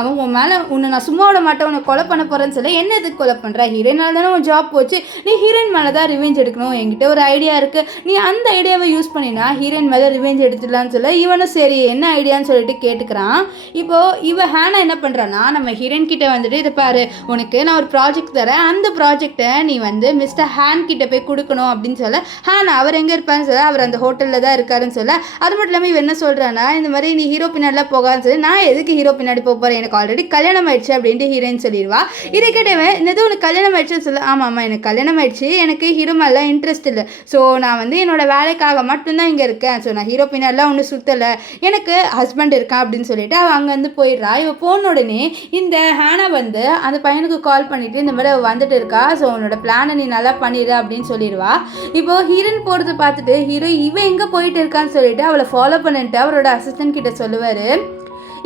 அவன் உன் மேலே உன்னை நான் சும்மா விட மாட்டேன், உன்னை கொலை பண்ண போகிறேன்னு சொல்லி, என்ன எதுக்கு கொலை பண்ணுற, ஹீரோயினால தானே உன் ஜாப் போச்சு, நீ ஹீரோயின் மேலே தான் ரிவெஞ்ச் எடுக்கணும், என்கிட்ட ஒரு ஐடியா இருக்குது, நீ அந்த ஐடியாவை யூஸ் பண்ணினா ஹீரோயின் மேலே ரிவெஞ்ச் எடுத்துடலான்னு சொல்ல, இவனும் சரி என்ன ஐடியான்னு சொல்லிட்டு கேட்டுக்கிறான். இப்போது இவன் ஹேனா என்ன பண்ணுறான்னா, நம்ம ஹீரோயின் கிட்ட வந்துட்டு இதை பாரு உனக்கு நான் ஒரு ப்ராஜெக்ட் தரேன், அந்த ப்ராஜெக்டை நீ வந்து மிஸ்டர் ஹேன் கிட்ட போய் கொடுக்கணும் அப்படின்னு சொல்ல, ஹேனா அவர் எங்கே இருப்பான்னு சொல்ல, அவர் அந்த ஹோட்டலில் தான் இருக்காருன்னு சொல்ல, அது மட்டும் இல்லாமல் இவன் என்ன சொல்கிறான்னா, இந்த மாதிரி நீ ஹீரோ பின்னாடிலாம் போகான்னு சொல்லி, நான் எதுக்கு ஹீரோ பின்னாடி போகிறேன், எனக்கு ஆல்ரெடி கல்யாணம் ஆயிடுச்சு அப்படின்ட்டு ஹீரோயின் சொல்லிடுவா. இதை கேட்டவன் என்னது உனக்கு கல்யாணம் ஆயிடுச்சுன்னு சொல்ல, ஆமாம் எனக்கு கல்யாணம் ஆயிடுச்சு, எனக்கு ஹீரோ மேலே இன்ட்ரெஸ்ட் இல்லை, ஸோ நான் வந்து என்னோட வேலைக்காக மட்டும்தான் இங்கே இருக்கேன், ஸோ நான் ஹீரோ பின்னாடிலாம் ஒன்றும் சுற்றலை, எனக்கு ஹஸ்பண்ட் இருக்கான் அப்படின்னு சொல்லிட்டு அவள் அங்கேருந்து போயிடுறா. இவள் போன உடனே இந்த ஹேனா வந்து அந்த பையனுக்கு கால் பண்ணிவிட்டு இந்த மாதிரி அவள் வந்துட்டு இருக்கா, ஸோ உன்னோட பிளானை நீ நல்லா பண்ணிடு அப்படின்னு சொல்லிடுவா. இப்போது ஹீரோயின் போகிறத பார்த்துட்டு ஹீரோ இவன் எங்கே போயிட்டு இருக்கான்னு சொல்லிட்டு அவளை ஃபாலோ பண்ணிட்டு அவரோட அசிஸ்டன்ட் கிட்ட சொல்லுவார்.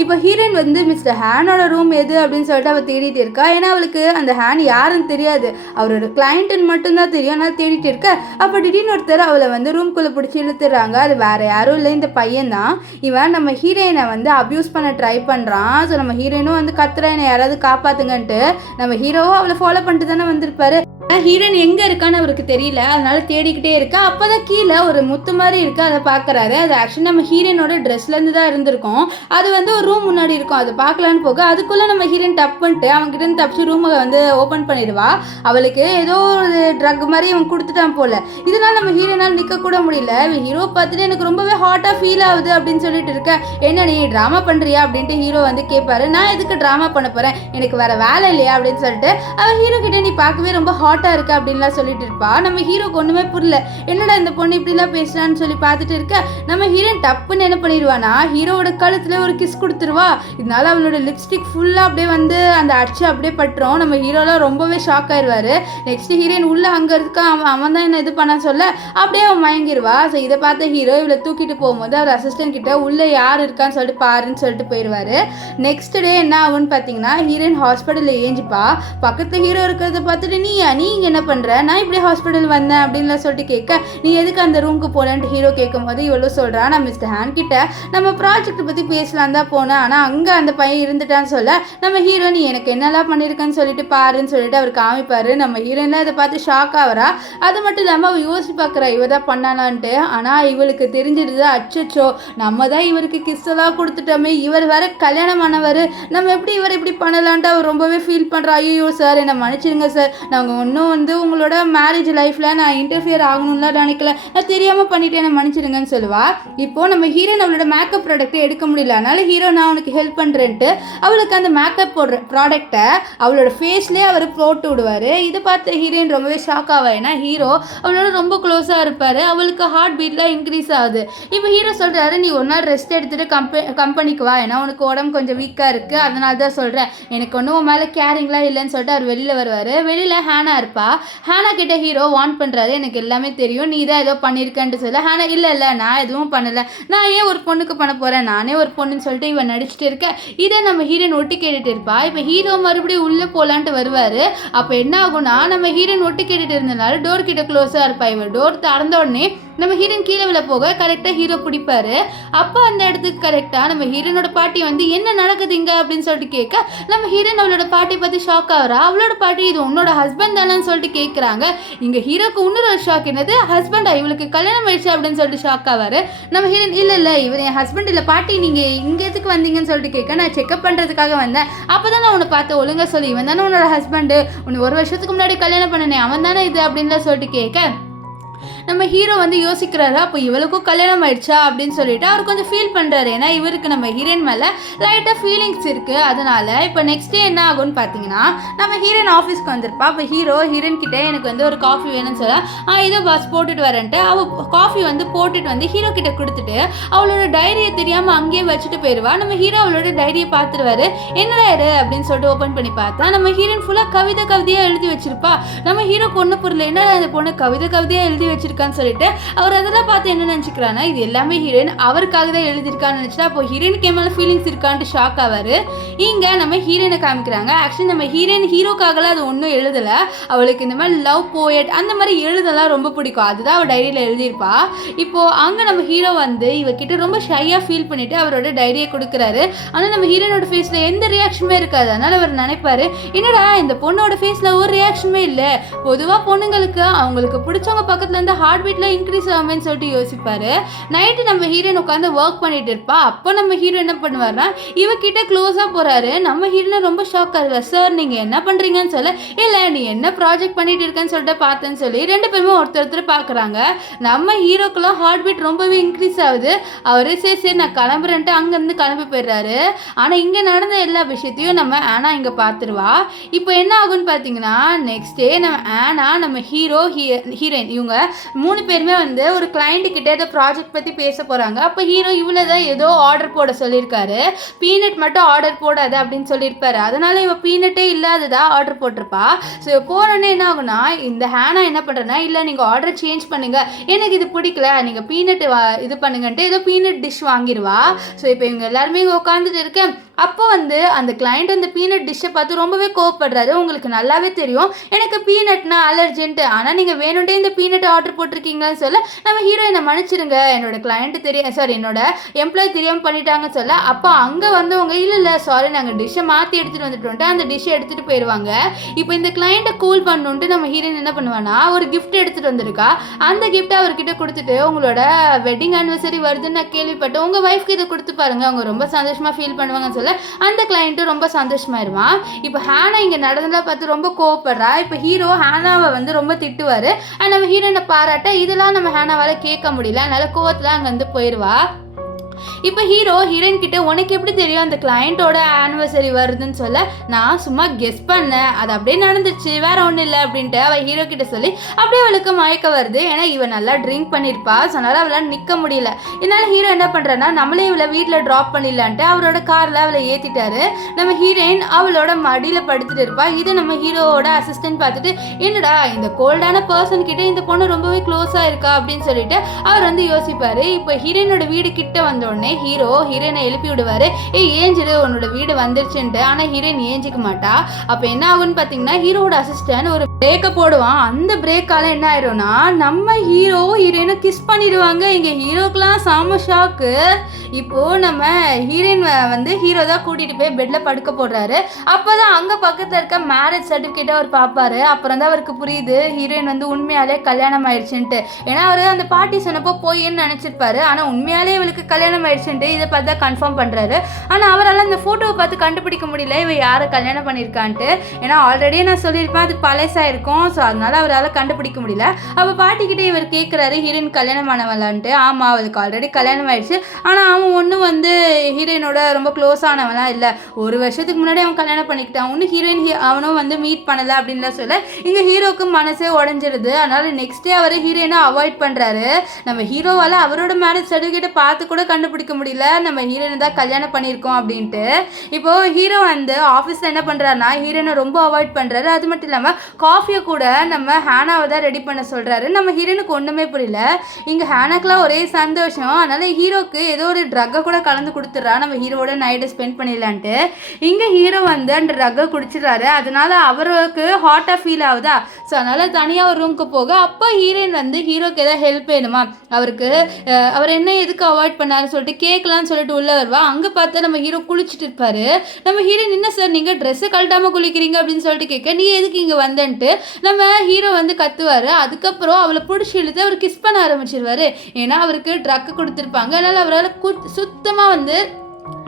இப்போ ஹீரோயின் வந்து மிஸ்டர் ஹேனோட ரூம் எது அப்படின்னு சொல்லிட்டு அவள் தேடிட்டு இருக்கா. ஏன்னா அவளுக்கு அந்த ஹேன் யாருன்னு தெரியாது, அவரோட கிளைண்ட்டுன்னு மட்டும்தான் தெரியும், அதனால தேடிட்டு இருக்க. அப்போ திடீர்னு ஒருத்தர் அவளை வந்து ரூம்குள்ளே பிடிச்சி இழுத்துறாங்க. அது வேறு யாரும் இல்லை, இந்த பையன் தான். இவன் நம்ம ஹீரோயினை வந்து அப்யூஸ் பண்ண ட்ரை பண்ணுறான். ஸோ நம்ம ஹீரோயினும் வந்து கத்துறேன் யாராவது காப்பாற்றுங்கன்ட்டு, நம்ம ஹீரோவும் அவளை ஃபாலோ பண்ணிட்டு தானே வந்திருப்பாரு. ஹீரோயின் எங்கே இருக்கான்னு அவருக்கு தெரியல, அதனால தேடிக்கிட்டே இருக்கா. அப்போ தான் கீழே ஒரு முத்து மாதிரி இருக்குது, அதை பார்க்குறாரு. அது ஆக்சுவலி நம்ம ஹீரோயினோட ட்ரெஸ்லேருந்து தான் இருந்திருக்கும். அது வந்து ஒரு ரூம் முன்னாடி இருக்கும், அது பார்க்கலான்னு போக அதுக்குள்ளே நம்ம ஹீரோயின் டப்புன்ட்டு அவங்ககிட்ட இருந்து தப்பிச்சு ரூமை வந்து ஓப்பன் பண்ணிடுவா. அவளுக்கு ஏதோ ஒரு ட்ரக் மாதிரி இவன் கொடுத்துட்டான் போல. இதனால் நம்ம ஹீரோயினால் நிற்கக்கூட முடியல. ஹீரோ பார்த்துட்டு எனக்கு ரொம்பவே ஹாட்டாக ஃபீல் ஆகுது அப்படின்னு சொல்லிட்டு இருக்க. என்ன நீ ட்ராமா பண்ணுறியா அப்படின்ட்டு ஹீரோ வந்து கேட்பாரு. நான் எதுக்கு ட்ராமா பண்ண போகிறேன், எனக்கு வேறு வேலை இல்லையா அப்படின்னு சொல்லிட்டு அவள் ஹீரோ கிட்டே நீ பார்க்கவே ரொம்ப ஹாட்டாக இருக்கு அப்படின்லாம் சொல்லிட்டு இருப்பா. நம்ம ஹீரோக்கு ஒன்றுமே புரியல, என்னடா இந்த பொண்ணு இப்படிலாம் பேசுறான்னு சொல்லி பார்த்துட்டு இருக்க. நம்ம ஹீரோயின் டப்புன்னு என்ன பண்ணிடுவானா, ஹீரோவோட கழுத்துல ஒரு கிஸ் கொடுத்துருவா. இதனால அவளோட லிப்ஸ்டிக் ஃபுல்லாக அப்படியே வந்து அந்த அச்சு அப்படியே பட்டுரும். நம்ம ஹீரோலாம் ரொம்பவே ஷாக் ஆயிடுவாரு. நெக்ஸ்ட் ஹீரோயின் உள்ள அங்கே இருக்கா, அவன் தான் என்ன இது பண்ண சொல்ல அப்படியே அவன் மயங்கிடுவா. ஸோ இதை பார்த்த ஹீரோ இவளை தூக்கிட்டு போகும்போது அவர் அசிஸ்டன்ட் கிட்ட உள்ள யார் இருக்கான்னு சொல்லிட்டு பாருன்னு சொல்லிட்டு போயிடுவாரு. நெக்ஸ்ட் டே என்ன ஆகுன்னு பார்த்தீங்கன்னா, ஹீரோயின் ஹாஸ்பிட்டலில் ஏஞ்சிப்பா. பக்கத்தில் ஹீரோ இருக்கிறத பார்த்துட்டு நீ இங்கே என்ன பண்ணுற, நான் இப்படி ஹாஸ்பிட்டல் வந்தேன் அப்படின்லாம் சொல்லிட்டு கேட்க, நீ எதுக்கு அந்த ரூமுக்கு போனேன்ட்டு ஹீரோ கேட்கும் போது இவ்வளோ சொல்கிறா, நான் மிஸ்டர் ஹேன் கிட்ட நம்ம ப்ராஜெக்ட் பற்றி பேசலாம் தான் போனேன், ஆனால் அங்கே அந்த பையன் இருந்துட்டான்னு சொல்ல நம்ம ஹீரோ நீ எனக்கு என்னெல்லாம் பண்ணியிருக்கேன்னு சொல்லிட்டு பாருன்னு சொல்லிட்டு அவர் காமிப்பார். நம்ம ஹீரோயின்லாம் இதை பார்த்து ஷாக் ஆகிறா. அது மட்டும் இல்லாமல் அவள் யோசிச்சு பார்க்குறா இவ தான் பண்ணலான்ட்டு. ஆனால் இவளுக்கு தெரிஞ்சிடுது, அச்சோ நம்ம தான் இவருக்கு கிஸ்ஸெல்லாம் கொடுத்துட்டோமே, இவர் வேற கல்யாணமானவர், நம்ம எப்படி இவர் இப்படி பண்ணலான்ட்டு அவர் ரொம்பவே ஃபீல் பண்ணுறா. ஐயோ சார் என்னை மன்னிச்சிடுங்க சார், நாங்கள் இன்னும் வந்து உங்களோட மேரேஜ் லைஃப்பில் நான் இன்டர்ஃபியர் ஆகணும்லாம் நினைக்கல, நான் தெரியாமல் பண்ணிவிட்டு என்னை மன்னிச்சிடுங்கன்னு சொல்லுவா. இப்போது நம்ம ஹீரோயின் அவளோட மேக்கப் ப்ராடக்ட்டை எடுக்க முடியல, அதனால ஹீரோ நான் உனக்கு ஹெல்ப் பண்ணுறேன்ட்டு அவளுக்கு அந்த மேக்கப் போடுற ப்ராடக்டை அவளோட ஃபேஸ்லேயே அவர் போட்டு விடுவார். இதை பார்த்து ஹீரோயின் ரொம்பவே ஷாக் ஆவா. ஏன்னா ஹீரோ அவளோட ரொம்ப க்ளோஸாக இருப்பார், அவளுக்கு ஹார்ட் பீட்லாம் இன்க்ரீஸ் ஆகுது. இப்போ ஹீரோ சொல்கிறாரு நீ ஒரு நாள் ரெஸ்ட் எடுத்துகிட்டு கம்பெனிக்கு வா, ஏன்னா உனக்கு உடம்பு கொஞ்சம் வீக்காக இருக்குது, அதனால தான் சொல்கிறேன், எனக்கு ஒன்றும் உன் மேலே கேரிங்லாம் இல்லைன்னு சொல்லிட்டு அவர் வெளியில் வருவார். வெளியில் ஹேனா இருப்பா. ஹேனா கிட்ட ஹீரோ வார்ன் பண்ணுறாரு, எனக்கு எல்லாமே தெரியும், நீ தான் ஏதோ பண்ணியிருக்கேன்ட்டு சொல்ல. ஹேனா இல்லை நான் எதுவும் பண்ணலை, நான் ஏன் ஒரு பொண்ணுக்கு பண்ண போகிறேன், நானே ஒரு பொண்ணுன்னு சொல்லிட்டு இவன் நடிச்சுட்டு இருக்க. இதை நம்ம ஹீரோயின் ஒட்டி கேட்டுட்டு இருப்பா. இப்போ ஹீரோ மறுபடியும் உள்ளே போகலான்ட்டு வருவார். அப்போ என்ன ஆகும்னா, நம்ம ஹீரோயின் ஒட்டி கேட்டுட்டு இருந்தனால டோர் கிட்ட க்ளோஸாக இருப்பா. இவன் டோர் திறந்த உடனே நம்ம ஹீரோயின் கீழே விழ போக கரெக்டாக ஹீரோ பிடிப்பாரு. அப்போ அந்த இடத்துக்கு கரெக்டாக நம்ம ஹீரோனோட பாட்டி வந்து என்ன நடக்குது இங்கே அப்படின்னு சொல்லிட்டு கேட்க, நம்ம ஹீரோயின் அவளோட பாட்டி பார்த்து ஷாக் ஆகிறா. அவளோட பாட்டி இது உன்னோட ஹஸ்பண்ட் தானேன்னு சொல்லிட்டு கேட்குறாங்க. இங்கே ஹீரோக்கு இன்னொரு ஷாக் என்னது, ஹஸ்பண்டா இவளுக்கு கல்யாணம் ஆயிடுச்சு அப்படின்னு சொல்லிட்டு ஷாக் ஆவார். நம்ம ஹீரோயின் இல்லை இவர் என் ஹஸ்பண்ட் இல்லை, பாட்டி நீங்கள் இங்கே எதுக்கு வந்தீங்கன்னு சொல்லிட்டு கேட்க, நான் செக்அப் பண்ணுறதுக்காக வந்தேன், அப்போ தான் நான் உன்னை பார்த்து ஒழுங்காக சொல்லி இவன் தானே உன்னோட ஹஸ்பண்டு, உன்னை ஒரு வருஷத்துக்கு முன்னாடி கல்யாணம் பண்ணனே அவன் தானே இது அப்படின்லாம் சொல்லிட்டு கேட்க, நம்ம ஹீரோ வந்து யோசிக்கிறாரு, அப்போ இவளுக்கும் கல்யாணம் ஆயிடுச்சா அப்படின்னு சொல்லிட்டு அவர் கொஞ்சம் ஃபீல் பண்ணுறாரு. ஏன்னா இவருக்கு நம்ம ஹீரோயின் மேலே லைட்டாக ஃபீலிங்ஸ் இருக்குது. அதனால இப்போ நெக்ஸ்ட் டே என்ன ஆகும்னு பார்த்தீங்கன்னா, நம்ம ஹீரோயின் ஆஃபீஸ்க்கு வந்திருப்பா. அப்போ ஹீரோயின் கிட்டே எனக்கு வந்து ஒரு காஃபி வேணும்னு சொல்ல, இதோ பஸ் போட்டுட்டு வரேன்ட்டு அவள் காஃபி வந்து போட்டுட்டு வந்து ஹீரோ கிட்ட கொடுத்துட்டு அவளோட டைரியை தெரியாமல் அங்கேயே வச்சுட்டு போயிடுவா. நம்ம ஹீரோ அவளோட டைரியை பார்த்துருவாரு. என்னடா இரு அப்படின்னு சொல்லிட்டு ஓப்பன் பண்ணி பார்த்தா நம்ம ஹீரோயின் ஃபுல்லாக கவிதையாக எழுதி வச்சிருப்பா. நம்ம ஹீரோ பொண்ணு பொருள் என்னடா இந்த பொண்ணு கவிதையாக எழுதி வச்சிருக்கான்னு சொல்லிட்டு அவர் அதெல்லாம் பார்த்து என்ன நினச்சிக்கிறான்னா, இது எல்லாமே ஹீரோயின் அவருக்காக தான் எழுதியிருக்கான்னு நினச்சிட்டா. அப்போ ஹீரோயினுக்கு மேலே ஃபீலிங்ஸ் இருக்கான்ட்டு ஷாக் ஆவார். இங்கே நம்ம ஹீரோயினை காமிக்கிறாங்க. ஆக்சுவலி நம்ம ஹீரோயின் ஹீரோக்காகலாம் அது ஒன்றும் எழுதலை. அவளுக்கு இந்த மாதிரி லவ் போயட் அந்த மாதிரி எழுதலாம் ரொம்ப பிடிக்கும். அதுதான் அவள் டைரியில் எழுதியிருப்பா. இப்போது அங்கே நம்ம ஹீரோ வந்து இவகிட்ட ரொம்ப ஷையாக ஃபீல் பண்ணிவிட்டு அவரோட டைரியை கொடுக்குறாரு. ஆனால் நம்ம ஹீரோனோட ஃபேஸில் எந்த ரியாக்ஷனுமே இருக்காது. அதனால் அவர் நினைப்பாரு, என்னடா இந்த பொண்ணோட ஃபேஸில் ஒரு ரியாக்ஷனுமே இல்லை. பொதுவாக பொண்ணுங்களுக்கு அவங்களுக்கு பிடிச்சவங்க பக்கத்தில் இருந்து ஹார்ட் பீட்லாம் இன்க்ரீஸ் ஆகும்னு சொல்லிட்டு யோசிப்பாரு. நைட்டு நம்ம ஹீரோயின் உட்காந்து ஒர்க் பண்ணிட்டு இருப்பா. அப்போ நம்ம ஹீரோ என்ன பண்ணுவார்னா, இவகிட்ட க்ளோஸாக போகிறாரு. நம்ம ஹீரோனை ரொம்ப ஷாக் ஆகுது. சார் நீங்கள் என்ன பண்ணுறீங்கன்னு சொல்ல, இல்லை நீ என்ன ப்ராஜெக்ட் பண்ணிட்டு இருக்கேன்னு சொல்லிட்டு பார்த்தேன்னு சொல்லி ரெண்டு பேருமே ஒருத்தர் பார்க்குறாங்க. நம்ம ஹீரோக்கெல்லாம் ஹார்ட் பீட் ரொம்பவே இன்க்ரீஸ் ஆகுது. அவரே சரி நான் கிளம்புறேன்ட்டு அங்கேருந்து கிளம்பி போயிடுறாரு. ஆனால் இங்கே நடந்த எல்லா விஷயத்தையும் நம்ம ஆனா இங்கே பார்த்துருவா. இப்போ என்ன ஆகுன்னு பார்த்தீங்கன்னா, நெக்ஸ்ட் டே நம்ம ஆனா நம்ம ஹீரோயின் இவங்க 3 பேருமே வந்து ஒரு கிளைண்ட்டுக்கிட்ட ஏதோ ப்ராஜெக்ட் பற்றி பேச போகிறாங்க. அப்போ ஹீரோ இவ்வளோ தான் ஏதோ ஆர்டர் போட சொல்லியிருக்காரு. பீனட் மட்டும் ஆர்டர் போடாது அப்படின்னு சொல்லியிருப்பாரு. அதனால் இவன் பீனட்டே இல்லாததா ஆர்டர் போட்டிருப்பா. ஸோ போனோன்னே என்ன ஆகுனா, இந்த ஹேனா என்ன பண்ணுறேன்னா, இல்லை நீங்கள் ஆர்டர் சேஞ்ச் பண்ணுங்கள், எனக்கு இது பிடிக்கல, நீங்கள் பீனட் இது பண்ணுங்கன்ட்டு ஏதோ பீனட் டிஷ் வாங்கிடுவா. ஸோ இப்போ இவங்க எல்லாருமே இங்கே உட்காந்துட்டு இருக்கேன். அப்போ வந்து அந்த கிளைண்ட் அந்த பீனட் டிஷ்ஷை பார்த்து ரொம்பவே கோவப்படுறாரு. உங்களுக்கு நல்லாவே தெரியும் எனக்கு பீனட்னா அலர்ஜென்ட்டு, ஆனால் நீங்கள் வேணுண்டே இந்த பீனட் ஆர்டர் போட்டிருக்கீங்கன்னு சொல்ல, நம்ம ஹீரோயினை மன்னிச்சிருங்க, என்னோட கிளைண்ட்டு என்னோட எம்ப்ளாயி தெரியாமல் பண்ணிட்டாங்கன்னு சொல்ல, அப்போ அங்கே வந்தவங்க இல்லை சாரி நாங்கள் டிஷ்ஷை மாற்றி எடுத்துகிட்டு வந்துட்டோன்ட்டு அந்த டிஷ்ஷை எடுத்துகிட்டு போயிடுவாங்க. இப்போ இந்த கிளைண்ட்டை கூல் பண்ணணுன்ட்டு நம்ம ஹீரோயின் என்ன பண்ணுவான்னா, ஒரு கிஃப்ட் எடுத்துகிட்டு வந்திருக்கா. அந்த கிஃப்ட்டை அவர்கிட்ட கொடுத்துட்டு, உங்களோட வெட்டிங் ஆனிவர்சரி வருதுன்னு நான் கேள்விப்பட்டேன், உங்கள் ஒய்ஃப்க்கு இதை கொடுத்து பாருங்க, அவங்க ரொம்ப சந்தோஷமாக ஃபீல் பண்ணுவாங்கன்னு சொல்ல அந்த கிளைண்ட்டும் ரொம்ப சந்தோஷமாயிருவான். இப்போ ஹேனா இங்கே நடந்ததெல்லாம் பார்த்து ரொம்ப கோவப்படுறா. இப்போ ஹீரோ ஹேனாவை வந்து ரொம்ப திட்டுவார். நம்ம ஹீரோயினை பாராட்ட இதெல்லாம் நம்ம ஹேனாவால் கேட்க முடியல. அதனால கோவத்தில் அங்கே வந்து போயிடுவா. இப்போ ஹீரோயின் கிட்ட உனக்கு எப்படி தெரியும் அந்த கிளைண்ட்டோட ஆனிவர்சரி வருதுன்னு சொல்ல, நான் சும்மா கெஸ் பண்ணேன், அது அப்படியே நடந்துச்சு, வேற ஒன்றும் இல்லை அப்படின்ட்டு அவள் ஹீரோ கிட்ட சொல்லி அப்படியே அவளுக்கு மயக்க வருது. ஏன்னா இவன் நல்லா ட்ரிங்க் பண்ணியிருப்பா. ஸோ அதனால் அவளால் நிற்க முடியல. இதனால ஹீரோ என்ன பண்ணுறான்னா, நம்மளே இவளை வீட்டில் ட்ராப் பண்ணிடலான்ட்டு அவரோட காரில் அவளை ஏற்றிட்டாரு. நம்ம ஹீரோயின் அவளோட மடியில் படுத்துட்டு இருப்பா. இதை நம்ம ஹீரோவோட அசிஸ்டன்ட் பார்த்துட்டு, என்னடா இந்த கோல்டான பர்சன் கிட்ட இந்த பொண்ணு ரொம்பவே க்ளோஸாக இருக்கா அப்படின்னு சொல்லிட்டு அவர் வந்து யோசிப்பார். இப்போ ஹீரோயினோட வீடு கிட்ட வந்தோடனே ஹீரோயினை எழுப்பி விடுவாரு. ஏஞ்சிடு உன்னோட வீடு வந்துருச்சுன்ட்டு. ஆனா ஹீரோயின் ஏஞ்சிக்க மாட்டா. அப்ப என்ன ஆகுன்னு பாத்தீங்கன்னா, ஹீரோட அசிஸ்டன்ட் ஒரு பிரேக்க போடுவான். அந்த பிரேக்கால என்ன ஆயிரும்னா, நம்ம ஹீரோயினை கிஸ் பண்ணிடுவாங்க. இங்க ஹீரோக்கெல்லாம் சாம ஷாக்கு. இப்போ நம்ம ஹீரோயின் வந்து ஹீரோ தான் கூட்டிட்டு போய் பெட்ல படுக்க போடுறாரு. அப்பதான் அங்க பக்கத்துல இருக்க மேரேஜ் சர்டிபிகேட் அவர் பார்ப்பாரு. அப்புறம் தான் அவருக்கு புரியுது ஹீரோயின் வந்து உண்மையாலே கல்யாணம் ஆயிடுச்சுன்ட்டு. ஏன்னா அவரு அந்த பாட்டி சொன்னப்போ போயின்னு நினைச்சிருப்பாரு. ஆனா உண்மையாலே இவளுக்கு கல்யாணம் ஆயிடுச்சுன்ட்டு இதை பார்த்து தான் கன்ஃபார்ம் பண்றாரு. ஆனா அவரால் அந்த போட்டோவை பார்த்து கண்டுபிடிக்க முடியல இவ யாரை கல்யாணம் பண்ணியிருக்கான்ட்டு. ஏன்னா ஆல்ரெடி நான் சொல்லியிருப்பேன் அது பழசா இருக்கும். ஸோ அதனால அவரால் கண்டுபிடிக்க முடியல. அப்போ பாட்டிக்கிட்டே இவர் கேட்குறாரு, ஹீரோயின் கல்யாணம் ஆனவளான்ட்டு. ஆமாம் அவளுக்கு ஆல்ரெடி கல்யாணம் ஆயிடுச்சு. ஆனால் அவன் ஒன்றும் வந்து ஹீரோயினோட ரொம்ப க்ளோஸ் ஆனவன்லாம் இல்லை. ஒரு வருஷத்துக்கு முன்னாடி அவன் கல்யாணம் பண்ணிக்கிட்டான். ஒன்றும் ஹீரோயின் அவனும் வந்து மீட் பண்ணலை அப்படின்லாம் சொல்ல இங்கே ஹீரோக்கு மனசே உடஞ்சிருது. அதனால நெக்ஸ்ட் டே அவர் ஹீரோயினை அவாய்ட் பண்ணுறாரு. நம்ம ஹீரோவால் அவரோட மேரேஜ் சர்டிஃபிகேட்டை பார்த்து கூட கண்டுபிடிக்க முடியல நம்ம ஹீரோயினை தான் கல்யாணம் பண்ணியிருக்கோம் அப்படின்ட்டு. இப்போது ஹீரோ வந்து ஆஃபீஸில் என்ன பண்ணுறாருனா ஹீரோயினை ரொம்ப அவாய்ட் பண்ணுறாரு. அது மட்டும் இல்லாமல் காஃபியை கூட நம்ம ஹேனாவை தான் ரெடி பண்ண சொல்கிறாரு. நம்ம ஹீரோயினுக்கு ஒன்றுமே புரியல. இங்கே ஹேனாக்கெலாம் ஒரே சந்தோஷம். அதனால் ஹீரோக்கு ஏதோ ஒரு ட்ரக்கை கூட கலந்து கொடுத்துட்றா நம்ம ஹீரோவோட நைட்டை ஸ்பெண்ட் பண்ணிடலான்ட்டு. இங்கே ஹீரோ வந்து அந்த ட்ரக்கை குடிச்சிடுறாரு. அதனால அவருக்கு ஹாட்டாக ஃபீல் ஆகுதா. ஸோ அதனால் தனியாக ஒரு ரூமுக்கு போக அப்போ ஹீரோயின் வந்து ஹீரோக்கு ஏதாவது ஹெல்ப் வேணுமா, அவருக்கு அவர் என்ன எதுக்கு அவாய்ட் பண்ணாருன்னு சொல்லிட்டு கேட்கலான்னு சொல்லிட்டு உள்ளே வருவா. அங்கே பார்த்தா நம்ம ஹீரோ குளிச்சுட்டு இருப்பாரு. நம்ம ஹீரோயின் என்ன சார் நீங்கள் ட்ரெஸ்ஸை கழட்டாமல் குளிக்கிறீங்க அப்படின்னு சொல்லிட்டு கேட்க, நீ எதுக்கு இங்கே வந்தன்ட்டு நம்ம ஹீரோ வந்து கத்துவார். அதுக்கப்புறம் அவளை பிடிச்சி இழுத்து அவர் கிஸ் பண்ண ஆரம்பிச்சிருவாரு. ஏன்னா அவருக்கு ட்ரக்கு கொடுத்துருப்பாங்க. அதனால் அவரால் சுத்தமாக வந்து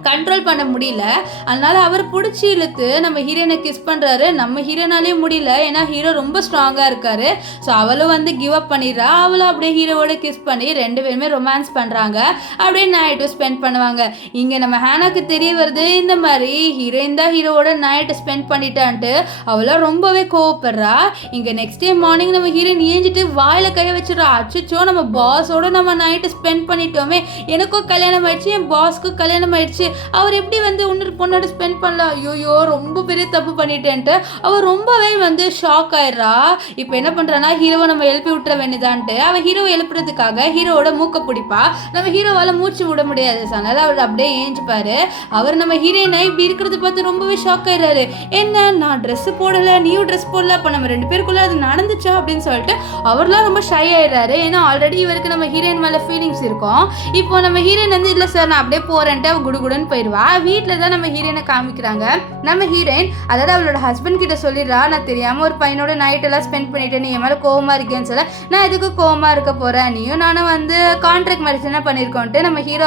கண்ட்ரோல் பண்ண முடியல. அதனால் அவர் பிடிச்சி இழுத்து நம்ம ஹீரோயினை கிஸ் பண்ணுறாரு. நம்ம ஹீரோனாலே முடியல, ஏன்னா ஹீரோ ரொம்ப ஸ்ட்ராங்காக இருக்கார். ஸோ அவளும் வந்து கிவ் அப் பண்ணிடுறா. அவளும் அப்படியே ஹீரோவோட கிஸ் பண்ணி 2 பேருமே ரொமான்ஸ் பண்ணுறாங்க. அப்படியே நைட்டு ஸ்பெண்ட் பண்ணுவாங்க. இங்கே நம்ம ஹேனாக்கு தெரிய வருது இந்த மாதிரி ஹீரோயின் தான் ஹீரோவோட நைட்டு ஸ்பெண்ட் பண்ணிட்டான்ட்டு. அவளாம் ரொம்பவே கோவப்படுறா. இங்கே நெக்ஸ்ட் டே மார்னிங் நம்ம ஹீரோயின் ஏஞ்சிட்டு வாயில் கையை வச்சிடறா. அச்சோ, நம்ம பாஸோட நம்ம நைட்டு ஸ்பெண்ட் பண்ணிட்டோமே, எனக்கும் கல்யாணம் ஆயிடுச்சு, என் பாஸ்க்கும் கல்யாணம் ஆயிடுச்சு, அவர் எப்படி வந்து இன்னொரு பொண்ணோட ஸ்பெண்ட் பண்ணலாம், ஐயோ ரொம்ப பெரிய தப்பு பண்ணிட்டேன்ட்டு அவர் ரொம்பவே வந்து ஷாக் ஆயிடுறா. இப்போ என்ன பண்ணுறான்னா ஹீரோவை நம்ம எழுப்பி விட்டுற வேண்டியதான்ட்டு அவள் ஹீரோவை எழுப்புறதுக்காக ஹீரோவோட மூக்க பிடிப்பா. நம்ம ஹீரோவால் மூச்சு விட முடியாது. அதனால அவர் அப்படியே ஏஞ்சிப்பாரு. அவர் நம்ம ஹீரோயினை இப்படி இருக்கிறத பார்த்து ரொம்பவே ஷாக் ஆயிடுறாரு. என்ன, நான் ட்ரெஸ் போடலை, நீயும் ட்ரெஸ் போடல, அப்போ நம்ம 2 பேருக்குள்ள அது நடந்துச்சா அப்படின்னு சொல்லிட்டு அவர்லாம் ரொம்ப ஷை ஆயிடுறாரு. ஏன்னா ஆல்ரெடி இவருக்கு நம்ம ஹீரோயின் மேலே ஃபீலிங்ஸ் இருக்கும். இப்போ நம்ம ஹீரோயின் வந்து இல்லை சார் நான் அப்படியே போகிறேன்ட்டு அவள் குடுகுடுன்னு போயிடுவா. வீட்டில் தான் நம்ம ஹீரோயினை காமிக்கிறாங்க. நம்ம ஹீரோயின் அதாவது அவளோட ஹஸ்பண்ட் கிட்ட சொல்லிடுறா, நான் தெரியாமல் ஒரு பையனோட நைட்டெல்லாம் ஸ்பெண்ட் பண்ணிட்டேன், நீ என் மேலே கோவமாக இருக்கேன்னு சொல்ல, நான் எதுக்கு கோவமாக இருக்க போகிறேன், நீயும் நானும் வந்து கான்ட்ராக்ட் மேரேஜ் என்ன பண்ணியிருக்கோன்ட்டு நம்ம ஹீரோ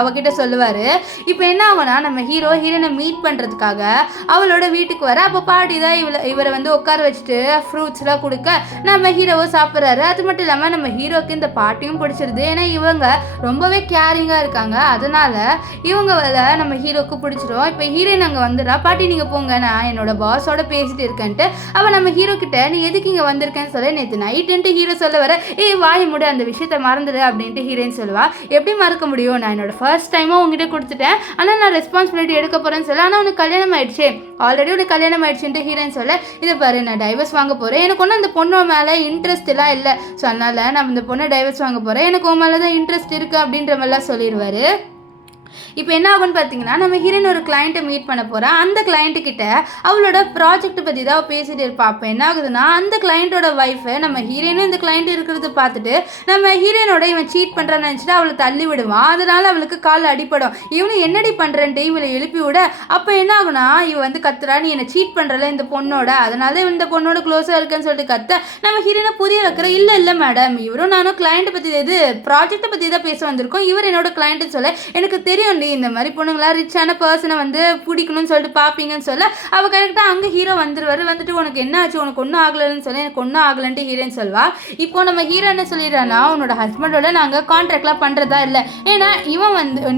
அவகிட்ட சொல்லுவார். இப்போ என்ன ஆகுனா நம்ம ஹீரோயினை மீட் பண்ணுறதுக்காக அவளோட வீட்டுக்கு வர. அப்போ பாட்டி தான் இவரை வந்து உட்கார வச்சுட்டு ஃப்ரூட்ஸ்லாம் கொடுக்க நம்ம ஹீரோவை சாப்பிட்றாரு. அது மட்டும் இல்லாமல் நம்ம ஹீரோக்கு இந்த பாட்டியும் பிடிச்சிருது. ஏன்னா இவங்க ரொம்பவே கேரிங்காக இருக்காங்க. அதனால இவங்க நம்ம ஹீரோக்கு பிடிச்சிரும். இப்போ ஹீரோயின் அங்கே வந்துடுறா. பாட்டி நீங்கள் போங்க, நான் என்னோட பாஸோட பேசிட்டு இருக்கேன்ட்டு அவள் நம்ம ஹீரோ கிட்ட நீ எதுக்கு இங்கே வந்திருக்கேன்னு சொல்ல, நேற்று நைட்டுன்ட்டு ஹீரோ சொல்ல வர, வாய் மூடு, அந்த விஷயத்த மறந்துடு அப்படின்ட்டு ஹீரோயின் சொல்லுவா. எப்படி மறக்க முடியும், நான் என்னோட ஃபர்ஸ்ட் டைமாக உங்ககிட்ட கொடுத்துட்டேன், ஆனால் நான் ரெஸ்பான்சிபிலிட்டி எடுக்க போகிறேன்னு சொல்ல, ஆனால் உனக்கு கல்யாணம் ஆயிடுச்சு, ஆல்ரெடி உனக்கு கல்யாணம் ஆயிடுச்சுன்ட்டு ஹீரோயின் சொல்ல, இதை பாரு நான் டைவர்ஸ் வாங்க போகிறேன், எனக்கு ஒன்றும் அந்த பொண்ணு மேலே இன்ட்ரெஸ்ட் எல்லாம் இல்லை, ஸோ அதனால் நான் இந்த பொண்ணை டைவர்ஸ் வாங்க போகிறேன், எனக்கு உன் மேலே தான் இன்ட்ரெஸ்ட் இருக்குது அப்படின்ற மாதிரிலாம் சொல்லிடுவார். இப்போ என்ன ஆகும்னு பார்த்தீங்கன்னா நம்ம ஹீரோயின் ஒரு கிளைண்ட்டை மீட் பண்ண போகிறா. அந்த கிளைண்ட்டுக்கிட்ட அவளோட ப்ராஜெக்ட் பற்றி தான் பேசிட்டு இருப்பா. அப்போ என்ன ஆகுதுன்னா அந்த கிளைண்ட்டோட ஒய்ஃபை நம்ம ஹீரோயினும் இந்த கிளைண்ட் இருக்கிறத பார்த்துட்டு நம்ம ஹீரோயினோட இவன் சீட் பண்ணுறான்னு நினச்சிட்டு அவளை தள்ளி விடுவான். அதனால் அவளுக்கு கால் அடிப்படும். இவனு என்னடி பண்ணுறேன்ட்டு இவளை எழுப்பி விட அப்போ என்ன ஆகுனா இவ வந்து கத்துறா, நீ என்னை சீட் பண்ணுறல இந்த பொண்ணோட, அதனால இந்த பொண்ணோட க்ளோஸாக இருக்குன்னு சொல்லிட்டு கத்த நம்ம ஹீரோயினை புரிய வைக்கிற. இல்லை மேடம், இவரும் நானும் கிளைண்ட்டை பற்றி இது ப்ராஜெக்டை பற்றி தான் பேச வந்திருக்கோம், இவர் என்னோட கிளைண்ட்டுன்னு சொல்ல, எனக்கு தெரியும் இந்த மாதிரி பொண்ணுங்களா ரிச்சான பர்சனை வந்து பிடிக்கணும்னு சொல்லிட்டு பார்ப்பீங்கன்னு சொல்ல அவள் கரெக்டாக அங்கே ஹீரோ வந்துடுவார். வந்துட்டு உனக்கு என்ன ஆச்சு, உனக்கு ஒன்றும் ஆகலைன்னு சொல்ல, எனக்கு ஒன்றும் ஆகலன்ட்டு ஹீரோன்னு சொல்வா. இப்போ நம்ம ஹீரோ என்ன சொல்லிடுறான்னா உன்னோட ஹஸ்பண்டோட நாங்கள் கான்ட்ராக்ட்லாம் பண்ணுறதா இல்லை, ஏன்னா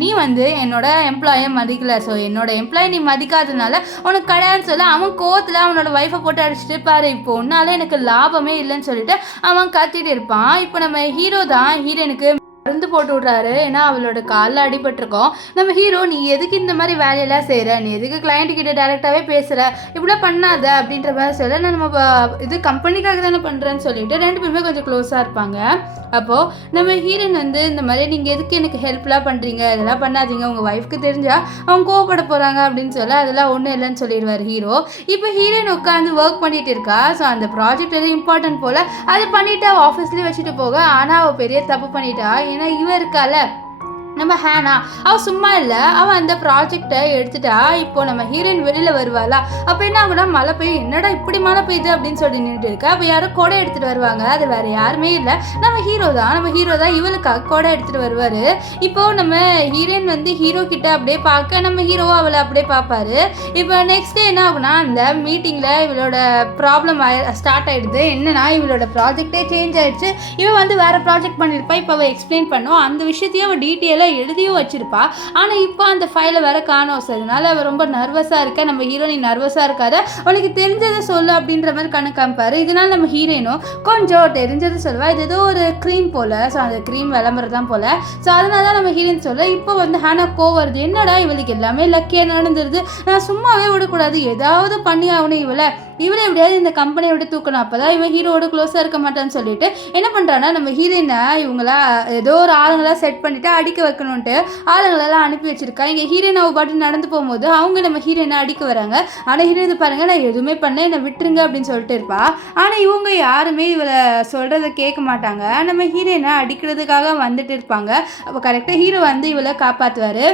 நீ வந்து என்னோட எம்ப்ளாயை மதிக்கல, ஸோ என்னோட எம்ப்ளாயி நீ மதிக்காதனால உனக்கு கிடையாதுன்னு சொல்ல அவன் கோவத்தில் அவனோட ஒய்ஃபை போட்டு அடிச்சுட்டு பாரு இப்போ உன்னால எனக்கு லாபமே இல்லைன்னு சொல்லிட்டு அவன் கத்திட்டு இருப்பான். இப்போ நம்ம ஹீரோ தான் ஹீரோனுக்கு மருந்து போட்டு விட்றாரு. ஏன்னா அவளோட காலில் அடிபட்டிருக்கோம். நம்ம ஹீரோ நீ எதுக்கு இந்த மாதிரி வேலையெல்லாம் செய்கிற, நீ எதுக்கு கிளைண்ட் கிட்ட டேரெக்டாகவே பேசுகிற, இவ்வளோ பண்ணாத அப்படின்ற மாதிரி சொல்ல, நான் நம்ம இது கம்பெனிக்காக தானே பண்ணுறேன்னு சொல்லிட்டு 2 பேருமே கொஞ்சம் க்ளோஸாக இருப்பாங்க. அப்போது நம்ம ஹீரோயின் வந்து இந்த மாதிரி நீங்கள் எதுக்கு எனக்கு ஹெல்ப்லாம் பண்ணுறீங்க, இதெல்லாம் பண்ணாதீங்க, உங்கள் ஒய்ஃப்க்கு தெரிஞ்சால் அவங்க கோவப்பட போகிறாங்க அப்படின்னு சொல்ல அதெல்லாம் ஒன்றும் இல்லைன்னு சொல்லிடுவார் ஹீரோ. இப்போ ஹீரோயின் உட்காந்து ஒர்க் பண்ணிகிட்டு இருக்கா. ஸோ அந்த ப்ராஜெக்ட் எதுவும் இம்பார்ட்டன்ட் போல் அதை பண்ணிவிட்டு அவள் ஆஃபீஸ்லேயே வச்சுட்டு போக, ஆனால் அவள் பெரிய தப்பு பண்ணிட்டா. ஏன்னா இவ இருக்கால நம்ம ஹேனா அவள் சும்மா இல்லை, அவள் அந்த ப்ராஜெக்டை எடுத்துட்டா. இப்போ நம்ம ஹீரோயின் வெளியில் வருவாளா, அப்போ என்ன ஆகுனா மழை பெய்யும், என்னடா இப்படி மழை பெய்யுது அப்படின்னு சொல்லி நின்றுட்டு இருக்கா. அப்போ யாரும் கொடை எடுத்துகிட்டு வருவாங்க, அது வேறு யாருமே இல்லை நம்ம ஹீரோ தான் இவளுக்காக கொடை எடுத்துகிட்டு வருவார். இப்போது நம்ம ஹீரோயின் வந்து ஹீரோ கிட்ட அப்படியே பார்க்க நம்ம ஹீரோவை அவளை அப்படியே பார்ப்பாரு. இப்போ நெக்ஸ்ட் டே என்ன ஆகுனா அந்த மீட்டிங்கில் இவளோட ப்ராப்ளம் ஸ்டார்ட் ஆகிடுது. என்னன்னா இவளோட ப்ராஜெக்டே சேஞ்ச் ஆகிடுச்சு, இவன் வந்து வேறு ப்ராஜெக்ட் பண்ணியிருப்பா. இப்போ அவள் எக்ஸ்பிளைன் பண்ணோம், அந்த விஷயத்தையும் அவள் டீட்டெயிலாக எழுதியும் வச்சிருப்பா. ஆனால் இப்போ அந்த ஃபைலை வேற காணோம். அதனால அவள் ரொம்ப நர்வஸாக இருக்க. நம்ம ஹீரோயின் நர்வஸாக இருக்காத, உனக்கு தெரிஞ்சதை சொல்லு அப்படின்ற மாதிரி கணக்கு காமிப்பாரு. இதனால நம்ம ஹீரோயினும் கொஞ்சம் தெரிஞ்சதை சொல்லுவா. இது ஏதோ ஒரு க்ரீம் போல், ஸோ அந்த க்ரீம் விளம்பரம் தான் போல். ஸோ அதனால தான் நம்ம ஹீரோயின் சொல்ல. இப்போ வந்து ஹேனா கோவம் வருது, என்னடா இவளுக்கு எல்லாமே லக்கியாக நடந்துருது, நான் சும்மாவே விடக்கூடாது, ஏதாவது பண்ணி ஆகணும், இவளை எப்படியாவது இந்த கம்பெனியை விட்டு தூக்கணும், அப்போ தான் இவன் ஹீரோவோட க்ளோஸாக இருக்க மாட்டான்னு சொல்லிட்டு என்ன பண்ணுறான்னா நம்ம ஹீரோயினை இவங்களா ஏதோ ஒரு ஆளுங்களாம் செட் பண்ணிவிட்டு அடிக்க வைக்கணுன்ட்டு ஆளுங்களெல்லாம் அனுப்பி வச்சிருக்கா. இங்கே ஹீரோயின் அவள் பாட்டு நடந்து போகும்போது அவங்க நம்ம ஹீரோயினை அடிக்க வராங்க. ஆனால் ஹீரோயின் பாருங்கள் நான் எதுவுமே பண்ண, என்னை விட்டுருங்க அப்படின்னு சொல்லிட்டு இருப்பா. ஆனால் இவங்க யாருமே இவளை சொல்கிறத கேட்க மாட்டாங்க. நம்ம ஹீரோயினை அடிக்கிறதுக்காக வந்துட்டு இருப்பாங்க. அப்போ கரெக்டாக ஹீரோ வந்து இவளை காப்பாற்றுவார்.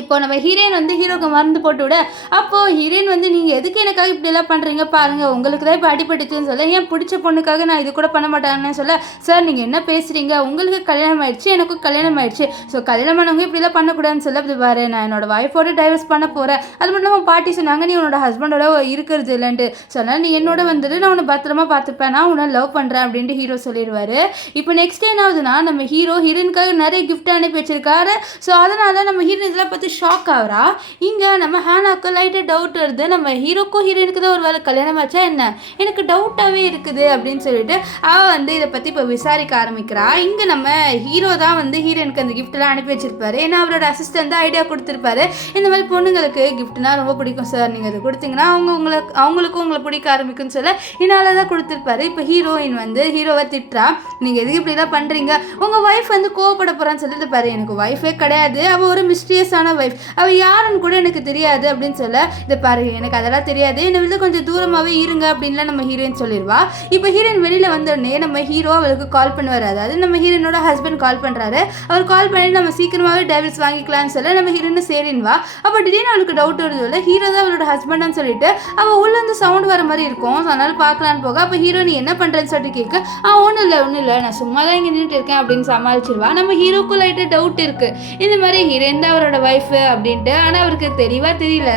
இப்போ நம்ம ஹீரோயின் வந்து ஹீரோக்கு மருந்து போட்டு விட, அப்போது ஹீரோயின் வந்து நீங்கள் எதுக்கு எனக்காக இப்படியெல்லாம் பண்ணுறீங்க பாருங்கள், உங்களுக்கு தான் இப்போ அடிபட்டுச்சுன்னு சொல்ல, ஏன் பிடிச்ச பொண்ணுக்காக நான் இது கூட பண்ண மாட்டேன்னு சொல்ல, சார் நீங்கள் என்ன பேசுகிறீங்க, உங்களுக்கு கல்யாணம் ஆயிடுச்சு, எனக்கும் கல்யாணம் ஆயிடுச்சு, ஸோ கல்யாணம் பண்ணவங்க இப்படிலாம் பண்ணக்கூடாதுன்னு சொல்ல, இது பாரு நான் என்னோட ஒய்ஃபோட டைவர்ஸ் பண்ண போகிறேன், அது மட்டும் இல்லாமல் பாட்டி சொன்னாங்க நீ உன்னோட ஹஸ்பண்டோட இருக்கிறது இல்லைன்ட்டு சொன்னால், நீ என்னோட வந்துட்டு நான் உன்னை பத்திரமா பார்த்துப்பேன், நான் உன்னை லவ் பண்ணுறேன் அப்படின்ட்டு ஹீரோ சொல்லிடுவார். இப்போ நெக்ஸ்ட் என்ன ஆகுதுன்னா, நம்ம ஹீரோயினுக்காக நிறைய கிஃப்ட் அனுப்பி வச்சிருக்காரு. ஸோ அதனால் நம்ம ஹீரோயின் இதெல்லாம் பார்த்து ஷாக் ஆகிறா. இங்கே நம்ம ஹேனாக்கு லைட்டாக டவுட் வருது, நம்ம ஹீரோக்கும் ஹீரோயினுக்கு தான் ஒரு வேலை கல்யாணம் ஆச்சா என்ன, எனக்கு டவுட்டாகவே இருக்குது அப்படின்னு சொல்லிட்டு அவள் வந்து இதை பற்றி இப்போ விசாரிக்க ஆரம்பிக்கிறா. இங்கே நம்ம ஹீரோ தான் வந்து ஹீரோயினுக்கு அந்த கிஃப்டெல்லாம் அனுப்பி வச்சிருப்பாரு. ஏன்னா அவரோட அசிஸ்டன்ட் தான் ஐடியா கொடுத்துருப்பாரு, இந்த மாதிரி பொண்ணுங்களுக்கு கிஃப்ட்னா ரொம்ப பிடிக்கும் சார், நீங்கள் அதை கொடுத்தீங்கன்னா அவங்களுக்கும் உங்களை பிடிக்க ஆரம்பிக்கும்னு சொல்ல இதனால தான் கொடுத்துருப்பாரு. இப்போ ஹீரோயின் வந்து ஹீரோவை திட்டுறா, நீங்கள் எதுக்கு இப்படிலாம் பண்ணுறீங்க, உங்கள் ஒய்ஃப் வந்து கோவப்பட போகிறான்னு சொல்லிட்டு பாரு, எனக்கு ஒய்ஃபே கிடையாது, அவள் ஒரு மிஸ்டீரியஸான ஒய்ஃப், அவள் யாருன்னு கூட எனக்கு தெரியாது அப்படின்னு சொல்ல, இதை பாரு எனக்கு அதெல்லாம் தெரியாது, என்னை வந்து கொஞ்சம் தூரமாகவே இருங்க அப்படின்லாம் நம்ம ஹீரோயின் சொல்லிடுவா. இப்போ ஹீரோயின் வெளியில் வந்தோடனே நம்ம ஹீரோ அவளுக்கு கால் பண்ணுவார், அதாவது நம்ம ஹீரோயினோட ஹஸ்பண்ட் கால் பண்ணுறாரு. அவர் கால் பண்ணி நம்ம சீக்கிரமாகவே டைவர்ஸ் வாங்கிக்கலாம்னு சொல்ல நம்ம ஹீரோயின் சரின்வா. அப்போ திடீர்னு அவளுக்கு டவுட் வருது இல்லை, ஹீரோ தான் அவளோட ஹஸ்பண்டான்னு சொல்லிட்டு அவள் உள்ளேருந்து சவுண்ட் வர மாதிரி இருக்கும், ஸோ அதனால் பார்க்கலான்னு போக, அப்போ ஹீரோ நீ என்ன பண்ணுறேன்னு சொல்லிட்டு கேட்க, ஒன்றும் இல்லை நான் சும்மா தான் இங்கே நின்றுட்டு இருக்கேன் அப்படின்னு சமாளிச்சிருவா. நம்ம ஹீரோக்கும் லைட்டாக டவுட் இருக்குது, இந்த மாதிரி ஹீரோயின் தான் அவரோட ஒய்ஃபு அப்படின்ட்டு, ஆனால் அவருக்கு தெளிவாக தெரியல.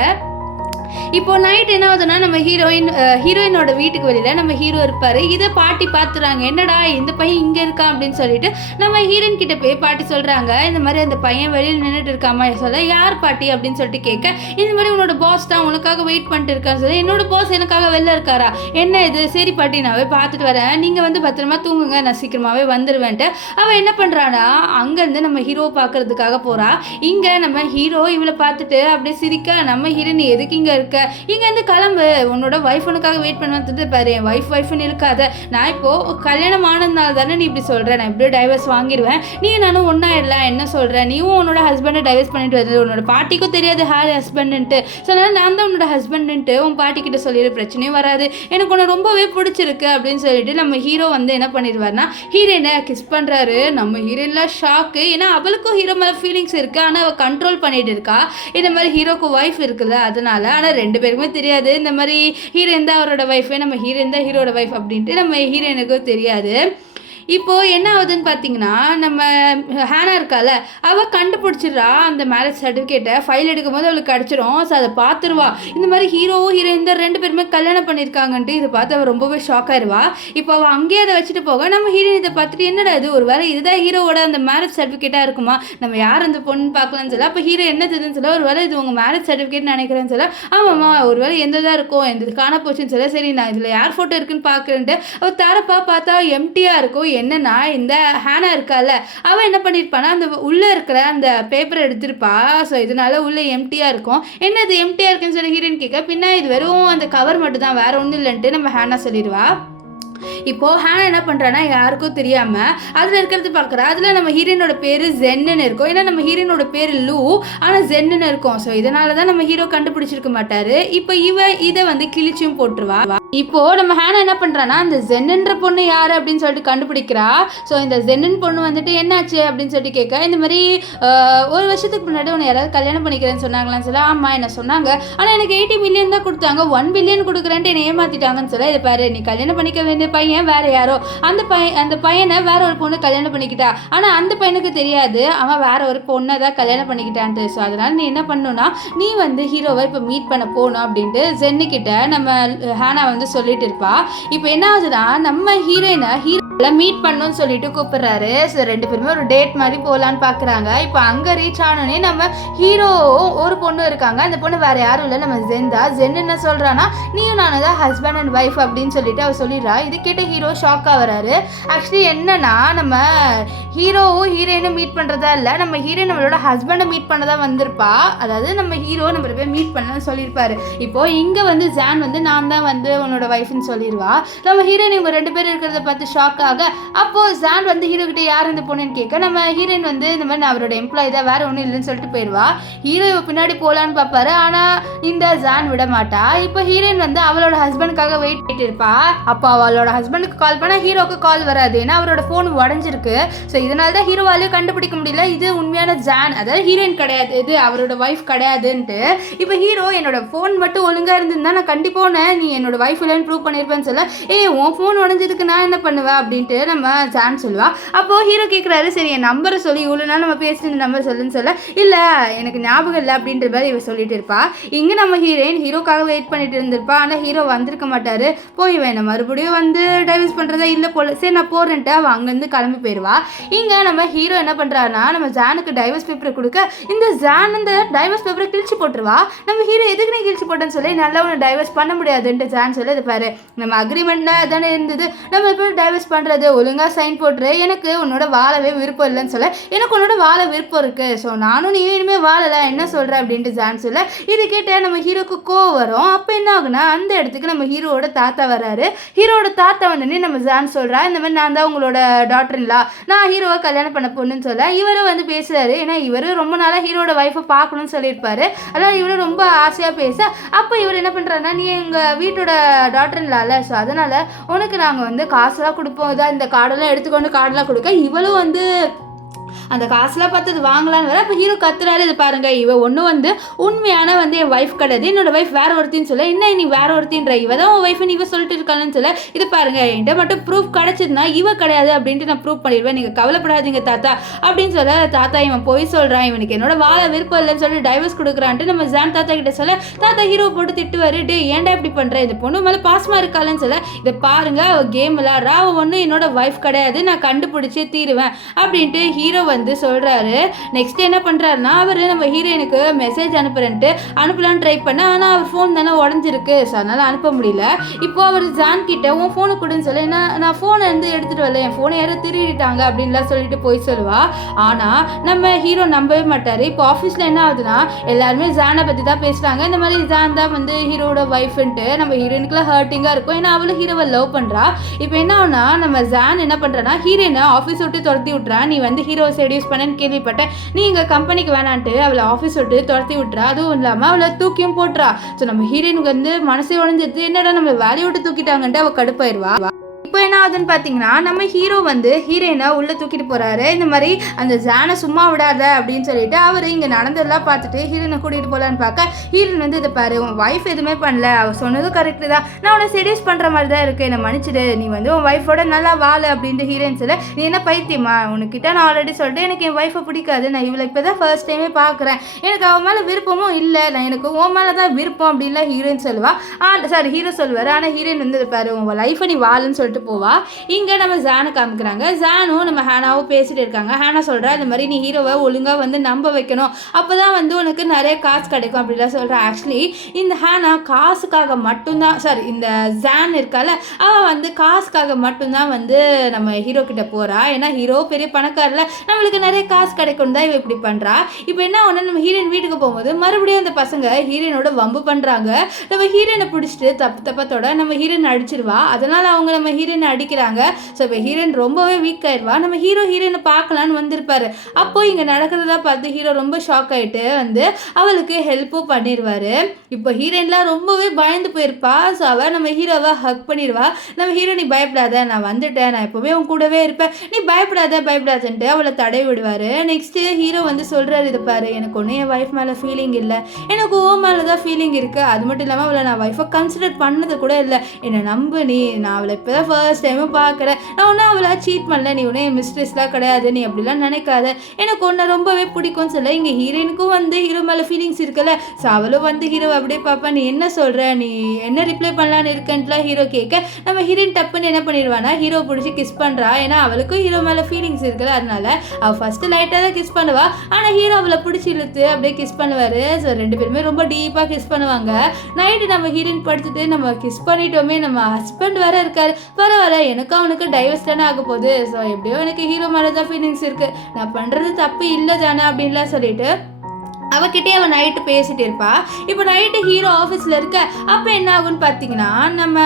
இப்போ நைட் என்ன ஆகுதுன்னா, நம்ம ஹீரோயினோட வீட்டுக்கு வெளியில் நம்ம ஹீரோ இருப்பார். இதை பாட்டி பார்த்துறாங்க, என்னடா இந்த பையன் இங்கே இருக்கான் அப்படின்னு சொல்லிட்டு நம்ம ஹீரோயின் கிட்ட போய் பாட்டி சொல்கிறாங்க, இந்த மாதிரி அந்த பையன் வெளியில் நின்றுட்டு இருக்காமா சொல்ல, யார் பாட்டி அப்படின்னு சொல்லிட்டு கேட்க, இந்த மாதிரி உன்னோட பாஸ் தான் உனக்காக வெயிட் பண்ணிட்டு இருக்கான்னு சொல்லி, என்னோட பாஸ் எனக்காக வெளில இருக்காரா, என்ன இது, சரி பாட்டி நான் பார்த்துட்டு வரேன், நீங்கள் வந்து பத்திரமா தூங்குங்க, நான் சீக்கிரமாகவே வந்துடுவேன்ட்டு அவள் என்ன பண்ணுறானா அங்கேருந்து நம்ம ஹீரோவை பார்க்கறதுக்காக போகிறா. இங்கே நம்ம ஹீரோ இவளை பார்த்துட்டு அப்படியே சிரிக்க, நம்ம ஹீரோயின் எதுக்கு இங்கே இருக்க, இங்கேருந்து கிளம்பு, உன்னோட ஒய்ஃப் உனக்காக வெயிட் பண்ணுறது பாரு, என் ஒய்ஃப்னு இருக்காத, நான் இப்போது கல்யாணம் ஆனதுனால தானே நீ இப்படி சொல்கிறேன், நான் இப்படியே டைவர்ஸ் வாங்கிடுவேன், நீ நானும் ஒன்றாயிடலாம், என்ன சொல்கிறேன், நீயும் உன்னோட ஹஸ்பண்டை டைவர்ஸ் பண்ணிட்டு வருது, உன்னோட பாட்டிக்கும் தெரியாது ஹார் ஹஸ்பண்டுன்ட்டு, ஸோ அதனால் நான் தான் உன்னோட ஹஸ்பண்டுன்ட்டு உன் பாட்டிக்கிட்ட சொல்லிடு, பிரச்சனையும் வராது, எனக்கு உன்னை ரொம்பவே பிடிச்சிருக்கு அப்படின்னு சொல்லிட்டு நம்ம ஹீரோ வந்து என்ன பண்ணிடுவார்னா ஹீரோயினை கிஸ் பண்ணுறாரு. நம்ம ஹீரோயின்லாம் ஷாக்கு, ஏன்னா அவளுக்கும் ஹீரோ மேலே ஃபீலிங்ஸ் இருக்குது, ஆனால் அவள் கண்ட்ரோல் பண்ணிட்டு இருக்கா, இந்த மாதிரி ஹீரோக்கு ஒய்ஃப் இருக்குல்ல அதனால. ஆனால் ரெண்டு பேருக்குமே தெரியாது இந்த மாதிரி ஹீரோயின் தான் அவரோட ஒய்ஃபு, நம்ம ஹீரோயின் தான் ஹீரோட ஒய்ஃப் அப்படின்ட்டு நம்ம ஹீரோயினுக்கும் தெரியாது. இப்போது என்ன ஆகுதுன்னு பார்த்தீங்கன்னா, நம்ம ஹேனா இருக்கால அவள் கண்டுபிடிச்சிடுறா அந்த மேரேஜ் சர்டிஃபிகேட்டை, ஃபைல் எடுக்கும் போது அவளுக்கு கிடச்சிரும். ஸோ அதை பார்த்துருவா, இந்த மாதிரி ஹீரோவும் ஹீரோயின் தான் ரெண்டு பேருமே கல்யாணம் பண்ணியிருக்காங்கன்ட்டு இதை பார்த்து அவள் ரொம்பவே ஷாக் ஆயிடுவா. இப்போ அவள் அங்கேயே அதை வச்சுட்டு போக, நம்ம ஹீரோயின் இதை பார்த்துட்டு என்னடா இது, ஒரு வேளை இதுதான் ஹீரோவோட அந்த மேரேஜ் சர்டிஃபிகேட்டாக இருக்குமா, நம்ம யார் அந்த பொண்ணு பார்க்கலான்னு சொல்ல, அப்போ ஹீரோ என்ன தெரியுதுன்னு சொல்ல, ஒரு வேளை இது உங்கள் மேரேஜ் சர்டிஃபிகேட்னு நினைக்கிறேன்னு சொல்ல, ஆமாம்மா ஒரு வேளை எந்ததாக இருக்கும், எந்த காண போச்சுன்னு சொல்ல, சரி நான் இதில் யார் ஃபோட்டோ இருக்குன்னு பார்க்குறேன்ட்டு அவள் தரப்பா பார்த்தா எம்டியாக இருக்கும். என்னன்னா இந்த ஹேனா இருக்கால அவள் என்ன பண்ணியிருப்பானா அந்த உள்ளே இருக்கிற அந்த பேப்பரை எடுத்திருப்பா, ஸோ இதனால உள்ளே எம்டியாக இருக்கும். என்னது எம்டியாக இருக்குன்னு சொல்லி ஹீரோயின் கேட்க, பின்னா இது வெறும் அந்த கவர் மட்டும் தான், வேற ஒன்றும் இல்லைன்ட்டு நம்ம ஹேனா சொல்லிடுவா. இப்போது ஹேனா என்ன பண்ணுறான்னா யாருக்கும் தெரியாமல் அதில் இருக்கிறது பார்க்குறா, அதில் நம்ம ஹீரோயினோட பேர் ஜென்னு இருக்கும், ஏன்னா நம்ம ஹீரோயினோட பேர் லூ ஆனால் ஜென்னு இருக்கும். ஸோ இதனால தான் நம்ம ஹீரோ கண்டுபிடிச்சிருக்க மாட்டார். இப்போ இதை வந்து கிழிச்சியும் போட்டுருவா. இப்போது நம்ம ஹேனா என்ன பண்ணுறான்னா அந்த ஜென்னுன்ற பொண்ணு யார் அப்படின்னு சொல்லிட்டு கண்டுபிடிக்கிறா. ஸோ இந்த ஜென்னு பொண்ணு வந்துட்டு என்னாச்சு அப்படின்னு சொல்லிட்டு கேட்க, இந்த மாதிரி ஒரு வருஷத்துக்கு முன்னாடி உன்னை யாராவது கல்யாணம் பண்ணிக்கிறேன்னு சொன்னாங்களான்னு சொல்ல, ஆமாம் என்ன சொன்னாங்க, ஆனால் எனக்கு 80 மில்லியன் தான் கொடுத்தாங்க, 1 பில்லியன் கொடுக்குறேன்ட்டு என்னை ஏமாற்றிட்டாங்கன்னு சொல்ல, இதை பாரு நீ கல்யாணம் பண்ணிக்க வேண்டிய பையன் வேற யாரோ, அந்த பையனை வேற ஒரு பொண்ணு கல்யாணம் பண்ணிக்கிட்டா, ஆனால் அந்த பையனுக்கு தெரியாது அவன் வேற ஒரு பொண்ணை தான் கல்யாணம் பண்ணிக்கிட்டான்ட்டு. ஸோ அதனால் நீ என்ன பண்ணணும்னா நீ வந்து ஹீரோவை இப்போ மீட் பண்ண போகணும் அப்படின்ட்டு ஜென்னுக்கிட்ட நம்ம ஹேனா வந்து சொல்லிட்டு இருப்பா. இப்போ என்ன ஆகுதுன்னா நம்ம ஹீரோயினை மீட் பண்ணணும்னு சொல்லிட்டு கூப்பிடுறாரு. ஸோ ரெண்டு பேருமே ஒரு டேட் மாதிரி போகலான்னு பார்க்குறாங்க. இப்போ அங்கே ரீச் ஆனோடனே நம்ம ஹீரோ ஒரு பொண்ணு இருக்காங்க, அந்த பொண்ணு வேற யாரும் இல்லை நம்ம ஜென் என்ன சொல்கிறான்னா நீயும் நானும் தான் ஹஸ்பண்ட் அண்ட் ஒய்ஃப் அப்படின்னு சொல்லிட்டு அவள் சொல்லிடுறா. இது கேட்ட ஹீரோ ஷாக்காக வராரு. ஆக்சுவலி என்னன்னா நம்ம ஹீரோவும் ஹீரோயினும் மீட் பண்ணுறதா இல்லை, நம்ம ஹீரோயின் நம்மளோட ஹஸ்பண்டை மீட் பண்ணதா வந்திருப்பா. அதாவது நம்ம ஹீரோ நம்ம போய் மீட் பண்ணலாம்னு சொல்லியிருப்பாரு. இப்போது இங்கே வந்து ஜான் வந்து நான் தான் வந்து உன்னோட ஒய்ஃப்னு சொல்லிடுவா. நம்ம ஹீரோயின் இவங்க ரெண்டு பேரும் இருக்கிறத பார்த்து ஷாக் ஷாக் ஆக அப்போ ஜான் வந்து ஹீரோ கிட்ட யார் இந்த பொண்ணுன்னு கேட்க நம்ம ஹீரோயின் வந்து இந்த மாதிரி நான் அவரோட எம்ப்ளாயி தான், வேற ஒன்றும் இல்லைன்னு சொல்லிட்டு போயிடுவா. ஹீரோ பின்னாடி போகலான்னு பார்ப்பாரு, ஆனா இந்த ஜான் விட மாட்டா. இப்போ ஹீரோயின் வந்து அவளோட ஹஸ்பண்டுக்காக வெயிட் பண்ணிட்டு இருப்பா. அப்போ அவளோட ஹஸ்பண்டுக்கு கால் பண்ணா ஹீரோக்கு கால் வராது, ஏன்னா அவரோட ஃபோன் உடஞ்சிருக்கு. ஸோ இதனால தான் ஹீரோவாலையும் கண்டுபிடிக்க முடியல இது உண்மையான ஜான், அதாவது ஹீரோயின் கிடையாது, இது அவரோட ஒய்ஃப் கிடையாதுன்ட்டு. இப்போ ஹீரோ என்னோட ஃபோன் மட்டும் ஒழுங்காக இருந்திருந்தா நான் கண்டிப்பாக நீ என்னோட ஒய்ஃப் இல்லைன்னு ப்ரூவ் பண்ணியிருப்பேன்னு சொல்ல, உன் ஃபோன் உடஞ்சதுக்கு நான் என்ன பண்ணுவேன் அப்படின்ட்டு நம்ம ஜான் சொல்லுவா. அப்போது ஹீரோ கேட்குறாரு, சரி என் நம்பரை சொல்லி இவ்வளோ நாள் நம்ம பேசிட்டு இந்த நம்பர் சொல்லுன்னு சொல்ல, இல்லை எனக்கு ஞாபகம் இல்லை அப்படின்ற மாதிரி இவ சொல்லிட்டு இருப்பா. இங்கே நம்ம ஹீரோயின் ஹீரோக்காக வெயிட் பண்ணிட்டு இருந்திருப்பா, ஆனால் ஹீரோ வந்திருக்க மாட்டாரு. போய் வேணும் மறுபடியும் வந்து டைவர்ஸ் பண்ணுறதா இல்லை போல, சரி நான் போறேன்ட்டு அவள் அங்கேருந்து கிளம்பி போயிடுவா. இங்கே நம்ம ஹீரோ என்ன பண்ணுறாருன்னா நம்ம ஜானுக்கு டைவர்ஸ் பேப்பரை கொடுக்க இந்த ஜான் இந்த டைவர்ஸ் பேப்பரை கிழிச்சு போட்டுருவா. நம்ம ஹீரோ எதுக்கு நீ கிழிச்சு போட்டேன்னு சொல்லி நல்லா ஒன்று டைவர்ஸ் பண்ண முடியாதுன்ட்டு ஜான் சொல்லி இது பாரு நம்ம அக்ரிமெண்ட்டில் தானே இருந்தது, நம்ம இப்போ டைவர்ஸ் பண்ணுறது ஒழுங்காக சைன் போட்டுரு, எனக்கு உன்னோட வாழவே விருப்பம் இல்லைன்னு சொல்ல, எனக்கு உன்னோட வாழ விருப்பம் இருக்குது, ஸோ நானும் நீ இனிமேல் வாழலை என்ன சொல்கிற அப்படின்ட்டு ஜான் சொல்ல, இது கேட்ட நம்ம ஹீரோக்கு கோவம் வரும். அப்போ என்ன ஆகுனா அந்த இடத்துக்கு நம்ம ஹீரோவோட தாத்தா வராரு. ஹீரோட தாத்தா வந்தோடனே நம்ம ஜான் சொல்கிறா, இந்த மாதிரி நான் தான் உங்களோட டாக்டர்லா, நான் ஹீரோவை கல்யாணம் பண்ண பொண்ணுன்னு சொல்ல, இவரும் வந்து பேசுகிறாரு, ஏன்னா இவர் ரொம்ப நாளாக ஹீரோட ஒய்ஃபை பார்க்கணும்னு சொல்லியிருப்பாரு, அதனால் இவரும் ரொம்ப ஆசையாக பேச, அப்போ இவர் என்ன பண்ணுறாருன்னா நீ எங்கள் வீட்டோட டாக்டர்லால, ஸோ அதனால் உனக்கு நாங்கள் வந்து காசுலாம் கொடுப்போம், இதான் இந்த கார்டெல்லாம் எடுத்துக்கொண்டு கார்டெலாம் கொடுக்க, இவளும் வந்து அந்த காசுலாம் பார்த்து அது வாங்கலான்னு வர. அப்போ ஹீரோ கத்துறாரு, இது பாருங்க இவ ஒன்றும் வந்து உண்மையான வந்து என் ஒய்ஃப் கிடையாது, என்னோட ஒய்ஃப் வேற ஒருத்தின்னு சொல்ல, என்ன நீ வேற ஒருத்தின்ற, இவ தான் உன் ஒய்ஃப் இவ சொல்லிட்டு இருக்கான்னு சொல்ல, இது பாருங்க என்கிட்ட மட்டும் ப்ரூஃப் கிடைச்சதுன்னா இவ கிடையாது அப்படின்ட்டு நான் ப்ரூவ் பண்ணிடுவேன், நீங்கள் கவலைப்படாதீங்க தாத்தா அப்படின்னு சொல்ல, தாத்தா இவன் போய் சொல்கிறான், இவனுக்கு என்னோட வாழ விருப்பம் இல்லைன்னு சொல்லி டைவர்ஸ் கொடுக்குறான்ட்டு நம்ம ஜான் தாத்தா கிட்ட சொல்ல, தாத்தா ஹீரோ போட்டு திட்டுவாரு, டே ஏன்டா இப்படி பண்ணுற, இந்த பொண்ணு மேலே பாசமாக இருக்காளன்னு சொல்ல, இதை பாருங்க அவள் கேம் விளாட்றா, அவள் ஒன்றும் என்னோட ஒய்ஃப் கிடையாது, நான் கண்டுபிடிச்சே தீருவேன் அப்படின்ட்டு ஹீரோ வந்து சொல்றாரு. நெக்ஸ்ட் என்ன பண்றாருன்னா அவரு நம்ம ஹீரோயினுக்கு மெசேஜ் அனுப்பலான்னு ட்ரை பண்ண, ஆனா அவர் ஃபோன் தானே உடஞ்சிருக்கு, ஸோ அதனால அனுப்ப முடியல. இப்போ அவர் ஜான் கிட்ட உன் ஃபோனை கொடுன்னு சொல்ல, நான் ஃபோனை வந்து எடுத்துட்டு வரல, என் ஃபோனை யாரும் திருடிட்டாங்க அப்படின்லாம் சொல்லிட்டு போய் சொல்லுவா. ஆனா நம்ம ஹீரோ நம்பவே மாட்டாரு. இப்போ ஆஃபீஸ்ல என்ன ஆகுதுன்னா எல்லாருமே ஜானை பத்தி தான் பேசுறாங்க, இந்த மாதிரி ஜான் தான் வந்து ஹீரோட ஒய்ஃப்ன்ட்டு. நம்ம ஹீரோயினுக்குலாம் ஹர்ட்டிங்கா இருக்கும், ஏன்னா அவளும் ஹீரோவை லவ் பண்றா. இப்போ என்ன ஆகுனா நம்ம ஜான் என்ன பண்றான்னா ஹீரோயினை ஆஃபீஸ் விட்டு துரத்தி விட்டுறா, நீ வந்து ஹீரோவை செடியூஸ் பண்ணன்னு கேள்விப்பட்டேன், நீ எங்கள் கம்பெனிக்கு வேணான்ட்டு அவளை ஆஃபீஸ் விட்டு துரத்தி விட்டுறா. அதுவும் இல்லாமல் அவளை தூக்கியும் போட்டுறா. ஸோ நம்ம ஹீரோயினுக்கு வந்து மனசே உடஞ்சிருது, என்னடா நம்ம வேலையை விட்டு தூக்கிட்டாங்கன்ட்டு அவள் கடுப்பாயிருவா. இப்போ என்ன ஆகுதுன்னு பார்த்தீங்கன்னா நம்ம ஹீரோ வந்து ஹீரோயினை உள்ளே தூக்கிட்டு போகிறாரு. இந்த மாதிரி அந்த ஜானை சும்மா விடாத அப்படின்னு சொல்லிட்டு அவர் இங்கே நடந்ததெல்லாம் பார்த்துட்டு ஹீரோயினை கூட்டிகிட்டு போகலான்னு பார்க்க, ஹீரோயின் வந்து இதை பாரு உன் ஒய்ஃப் எதுவுமே பண்ணல, அவள் சொன்னது கரெக்டு தான், நான் உன்னை செடியூஸ் பண்ணுற மாதிரி தான் இருக்கு, என்னை மன்னிச்சிடு, நீ வந்து உன் ஒய்ஃபோட நல்லா வாழ அப்படின்ட்டு ஹீரோயின் சொல்ல, நீ என்ன பைத்தியமா, உனக்கிட்ட நான் ஆல்ரெடி சொல்லிட்டு எனக்கு என் ஒய்ஃபை பிடிக்காது, நான் இவளை இப்போ தான் ஃபர்ஸ்ட் டைமே பார்க்குறேன், எனக்கு அவன் மேலே விருப்பமும் இல்லை, நான் எனக்கு உன் மேலே தான் விருப்பம் அப்படின்லாம் ஹீரோயின் சொல்லுவா. சாரி ஹீரோ சொல்லுவார். ஆனால் ஹீரோயின் வந்து பாரு உன் லைஃபை நீ வாழுன்னு சொல்லிட்டு போவா. இங்கே நம்ம ஜானு காமிக்கிறாங்க. ஜானும் நம்ம ஹேனாவும் பேசிட்டு இருக்காங்க. ஹேனா சொல்கிறா இந்த மாதிரி நீ ஹீரோவை ஒழுங்காக வந்து நம்ப வைக்கணும், அப்போ தான் வந்து உனக்கு நிறைய காசு கிடைக்கும் அப்படிலாம் சொல்கிறா. ஆக்சுவலி இந்த ஹேனா காசுக்காக மட்டும்தான், சாரி இந்த ஜான் இருக்கால அவள் வந்து காசுக்காக மட்டும்தான் வந்து நம்ம ஹீரோ கிட்ட போகிறா. ஏன்னா ஹீரோ பெரிய பணக்காரில் நம்மளுக்கு நிறைய காசு கிடைக்கும் தான் இவ இப்படி பண்ணுறா. இப்போ என்ன ஒன்று நம்ம ஹீரோயின் வீட்டுக்கு போகும்போது மறுபடியும் அந்த பசங்க ஹீரோயினோட வம்பு பண்ணுறாங்க. நம்ம ஹீரோயினை பிடிச்சிட்டு தப்பத்தோட நம்ம ஹீரோயின் அடிச்சிருவா. அதனால் அவங்க நம்ம ஹீரோயினை அடிக்கிறாங்க. ஸோ இப்போ ஹீரோயின் ரொம்பவே வீக் ஆயிடுவா. நம்ம ஹீரோயினை பார்க்கலான்னு வந்திருப்பாரு. அப்போ இங்கே நடக்கிறதா பார்த்து ஹீரோ ரொம்ப ஷாக் ஆகிட்டு வந்து அவளுக்கு ஹெல்ப்பும் பண்ணிடுவார். இப்போ ஹீரோயின்லாம் ரொம்பவே பயந்து போயிருப்பா. ஸோ அவள் நம்ம ஹீரோவை ஹக் பண்ணிடுவா. நம்ம ஹீரோ நீ பயப்படாத, நான் வந்துட்டேன், நான் எப்போவுமே உன் கூடவே இருப்பேன், நீ பயப்படாதன்ட்டு அவளை தடை விடுவார். நெக்ஸ்ட்டு ஹீரோ வந்து சொல்கிறாரு இது பாரு எனக்கு ஒன்றும் என் ஒய்ஃப் மேலே ஃபீலிங் இல்லை, எனக்கு ஓ மேலே தான் ஃபீலிங் இருக்குது, அது மட்டும் இல்லாமல் அவளை நான் ஒய்ஃபை கன்சிடர் பண்ணது கூட இல்லை, என்னை நம்பு நீ, நான் அவளை இப்போ தான் ஃபர்ஸ்ட் டைமும் பார்க்குறேன், நான் ஒன்றும் அவளை சீட் பண்ணல, நீ ஒன்றும் என் மிஸ்ட்ரெஸ்லாம் கிடையாது, நீ அப்படிலாம் நினைக்காத, எனக்கு ஒன்று ரொம்பவே பிடிக்கும்னு சொல்ல. இங்கே ஹீரோயினுக்கும் வந்து ஹீரோ மேலே ஃபீலிங்ஸ் இருக்குல்ல. ஸோ அவளும் வந்து ஹீரோவை அப்படியே பார்ப்பா, நீ என்ன சொல்கிற, நீ என்ன ரிப்ளை பண்ணலான்னு இருக்கன்ட்டுலாம் ஹீரோ கேட்க, நம்ம ஹீரோயின் டப்புன்னு என்ன பண்ணிடுவானா ஹீரோ பிடிச்சி கிஸ் பண்ணுறா. ஏன்னா அவளுக்கும் ஹீரோ மேலே ஃபீலிங்ஸ் இருக்குல்ல, அதனால அவள் ஃபஸ்ட்டு லைட்டாக தான் கிஸ் பண்ணுவா. ஆனால் ஹீரோ அவளை பிடிச்சி இழுத்து அப்படியே கிஸ் பண்ணுவார். ஸோ ரெண்டு பேருமே ரொம்ப டீப்பாக கிஸ் பண்ணுவாங்க. நைட்டு நம்ம ஹீரோயின் படுத்துட்டு நம்ம கிஸ் பண்ணிட்டோமே, நம்ம ஹஸ்பண்ட் வேற இருக்காரு, பரவாயில்ல எனக்கு அவனுக்கு டைவர்ஸ் தானே ஆக போகுது, ஸோ எப்படியோ எனக்கு ஹீரோ மேலே தான் ஃபீலிங்ஸ் இருக்குது, நான் பண்ணுறது தப்பு இல்லை தானே அப்படின்லாம் சொல்லிட்டு அவகிட்டே அவன் நைட்டு பேசிகிட்டு இருப்பா. இப்போ நைட்டு ஹீரோ ஆஃபீஸில் இருக்க அப்போ என்ன ஆகுன்னு பார்த்தீங்கன்னா, நம்ம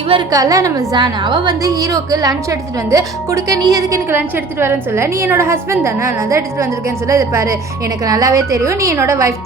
இவர் இருக்கால நம்ம ஜான், அவள் வந்து ஹீரோக்கு லஞ்ச் எடுத்துகிட்டு வந்து கொடுக்க, நீ எதுக்கு எனக்கு லஞ்ச் எடுத்துகிட்டு வரேன்னு சொல்ல, நீ என்னோட ஹஸ்பண்ட் தானே, நான் தான் எடுத்துகிட்டு வந்திருக்கேன்னு சொல்ல, இது பாரு எனக்கு நல்லாவே தெரியும் நீ என்னோட ஒய்ஃப்